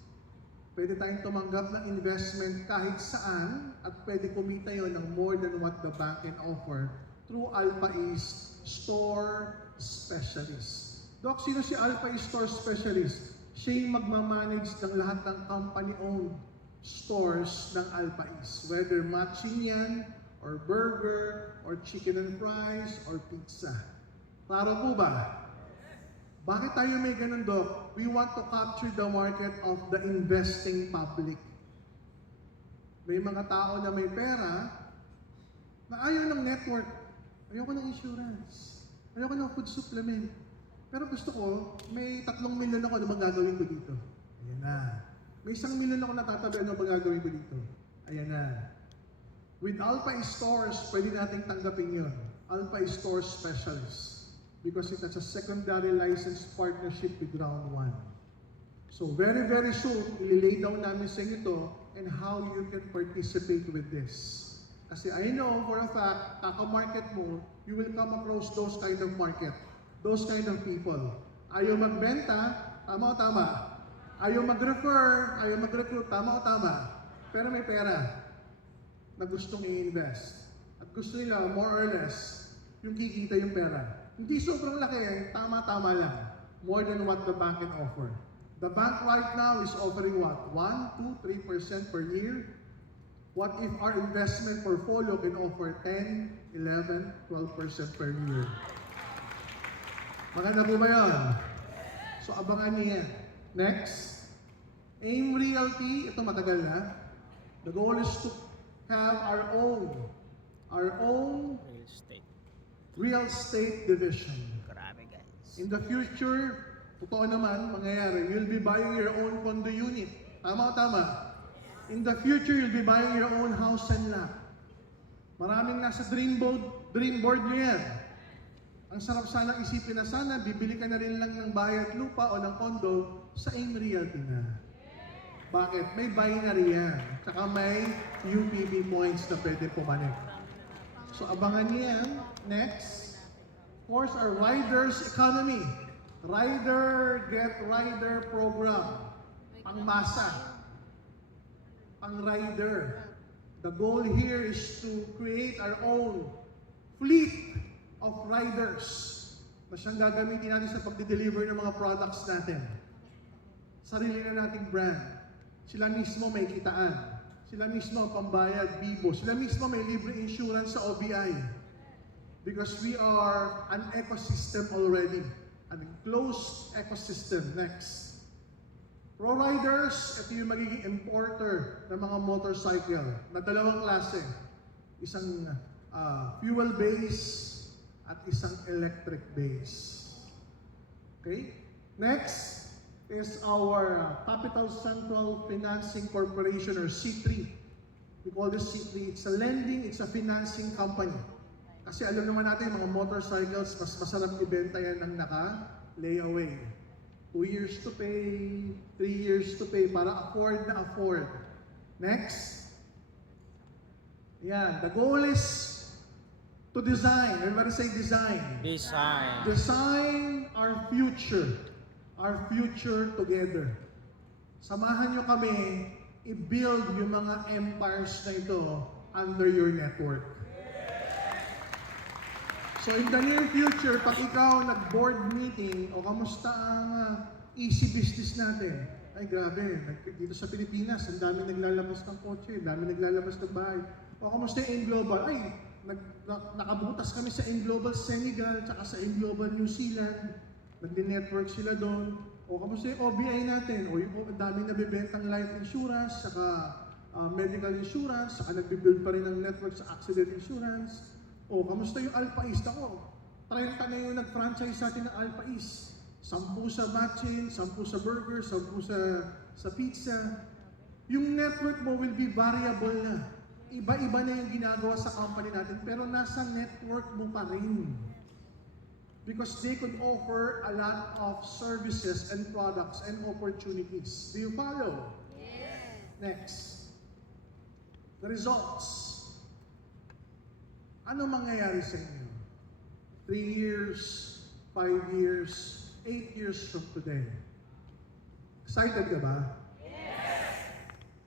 Pwede tayong tumanggap ng investment kahit saan at pwede kumita yon ng more than what the bank can offer through Alpha East Store Specialist. Doc, sino si Alpha East Store Specialist? Siya yung magmamanage ng lahat ng company-owned stores ng Alpha East. Whether matching yan, or burger, or chicken and fries, or pizza. Klaro po ba? Bakit tayo may ganun, Doc? We want to capture the market of the investing public. May mga tao na may pera na ayaw ng network. Ayoko ng insurance. Ayoko ng food supplement. Pero gusto ko, may 3 milyon ako na magagawin ko dito. Ayan na. May 1 milyon ako natatabi na magagawin ko dito. Ayan na. With Alpha Stores, pwede nating tanggapin yun. Alpha Store Specialist. Because it has a secondary license partnership with Round 1. So very, very soon, ililay down namin sa inyo ito and how you can participate with this. Kasi I know for a fact, kaka-market mo, you will come across those kind of market, those kind of people. Ayaw magbenta, tama o tama. Ayaw mag-refer, ayaw mag-recruit, tama o tama. Pero may pera na gustong i-invest. At gusto nila, more or less, yung kikita yung pera. Hindi sobrang laki, tama-tama lang. More than what the bank can offer. The bank right now is offering what? 1, 2, 3% per year? What if our investment portfolio can offer 10, 11, 12% per year? Maganda po ba yun? So abangan niyo yan. Next. AIM Realty, ito matagal na. The goal is to have our own Real estate. real estate division. Grabe guys. In the future, totoo naman, mangyayari, you'll be buying your own condo unit. Tama o tama? In the future, you'll be buying your own house and lot. Maraming nasa dream board nyo yan. Ang sarap sana isipin na sana, bibili ka na rin lang ng bahay at lupa o ng condo sa AIM Realty na. Bakit? May binary yan. Tsaka may UPB points na pwede pumanik. So abangan niyo yan. Next. Of course, our Riders Economy. Rider Get Rider Program. Pangmasa. Pang-rider. The goal here is to create our own fleet of riders na siyang gagamitin natin sa pagde-deliver ng mga products natin. Sarili na nating brand. Sila mismo may kitaan. Sila mismo ang pambayad, Bibo. Sila mismo may libre insurance sa OBI. Because we are an ecosystem already. An enclosed ecosystem. Next. Pro Riders, ito yung magiging importer ng mga motorcycle na 2 klase. Isang fuel-based at isang electric base. Okay? Next is our Capital Central Financing Corporation or C3. We call this C3. It's a lending, it's a financing company. Kasi alam naman natin, mga motorcycles, mas masarap ibenta yan ng naka-layaway. 2 years to pay, 3 years to pay, para afford na afford. Next. Yan, the goal is to design. Everybody say design. Design. Design our future. Our future together. Samahan nyo kami i-build yung mga empires na ito under your network. So in the near future, pag ikaw nag-board meeting o kamusta ang easy business natin, ay grabe, dito sa Pilipinas, ang dami naglalabas ng kotse, ang dami naglalabas ng bahay. O kamusta yung Global? Ay, nakabutas kami sa Global Senegal, tsaka sa Global New Zealand. Nagdi-network sila doon. O kamusta yung OBI natin? O yung daming nabibentang life insurance, saka medical insurance, saka nagbibuild pa rin ng network sa accident insurance. O kamusta yung Alpha East? Ako, 30 na yung nag-franchise sa atin ng Alpha East. 10 sa matching, 10 sa burger, 10 sa pizza. Yung network mo will be variable na. Iba-iba na yung ginagawa sa company natin, pero nasa network mo pa rin. Because they could offer a lot of services and products and opportunities. Do you follow? Yes. Next. The results. Ano mangyayari sa inyo? 3 years, 5 years, 8 years from today. Excited ka ba? Yes!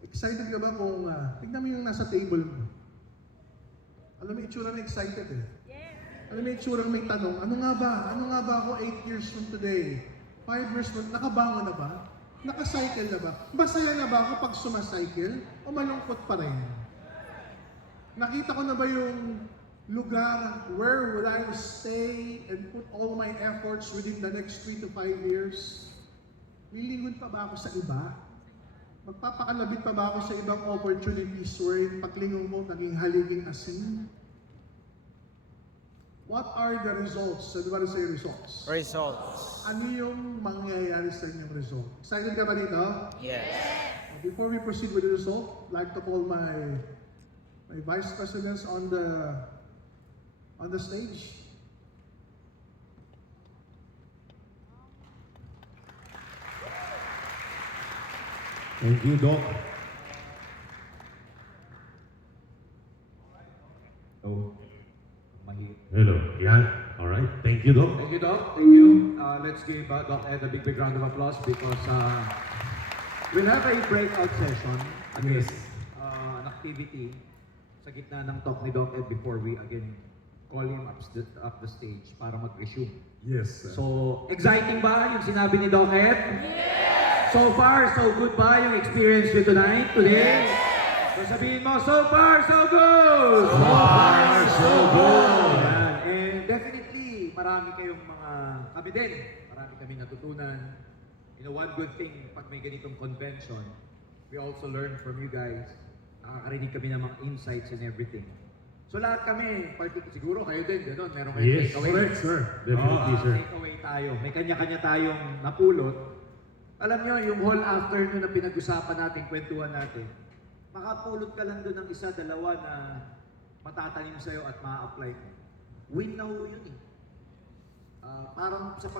Excited ka ba kung, tignan mo yung nasa table mo. Alam mo yung itsura na excited eh. Alam mo yung itsura may tanong, ano nga ba? Ano nga ba ako 8 years from today? 5 years from, nakabango na ba? Nakacycle na ba? Masaya na ba ako pag sumacycle? O malungkot pa rin? Nakita ko na ba yung lugar where will I stay and put all my efforts within the next 3 to 5 years? Lilingon pa ba ako sa iba? Magpapakalabit pa ba ako sa ibang opportunities where paglingon mo naging haliging asin? What are the results? Ano ba say results? Results. Ano yung mangyayari sa inyong result? Excited ka ba dito? Yes. Before we proceed with the result, I'd like to call my vice presidents on the stage. Thank you, Doc. Oh, hello. Yeah. All right. Thank you, Doc. Thank you, Doc. Thank you. Let's give Doc Ed a big round of applause because we'll have a breakout session again, an activity sa gitna ng talk ni Doc Ed before we again call him up the stage para mag-resume. Yes. Sir. So, exciting ba yung sinabi ni Doc Ed? Yes! So far, so good ba yung experience nyo today? So sabihin mo, so far, so good! So far, so good! Ayan. And definitely, marami kayong kami din, marami kami natutunan. You know, one good thing, pag may ganitong convention, we also learn from you guys. Nakakarinig kami ng mga insights and everything. So lahat kami, siguro kayo din, gano'n, meron kayong Yes, takeaway. correct, sir. Definitely, sir. Takeaway tayo. May kanya-kanya tayong napulot. Alam nyo, yung whole afternoon na pinag-usapan natin, kwentuhan natin, makapulot ka lang doon ng isa, dalawa na matatanim sa'yo at ma-apply mo. Win na ho yun eh. Parang sa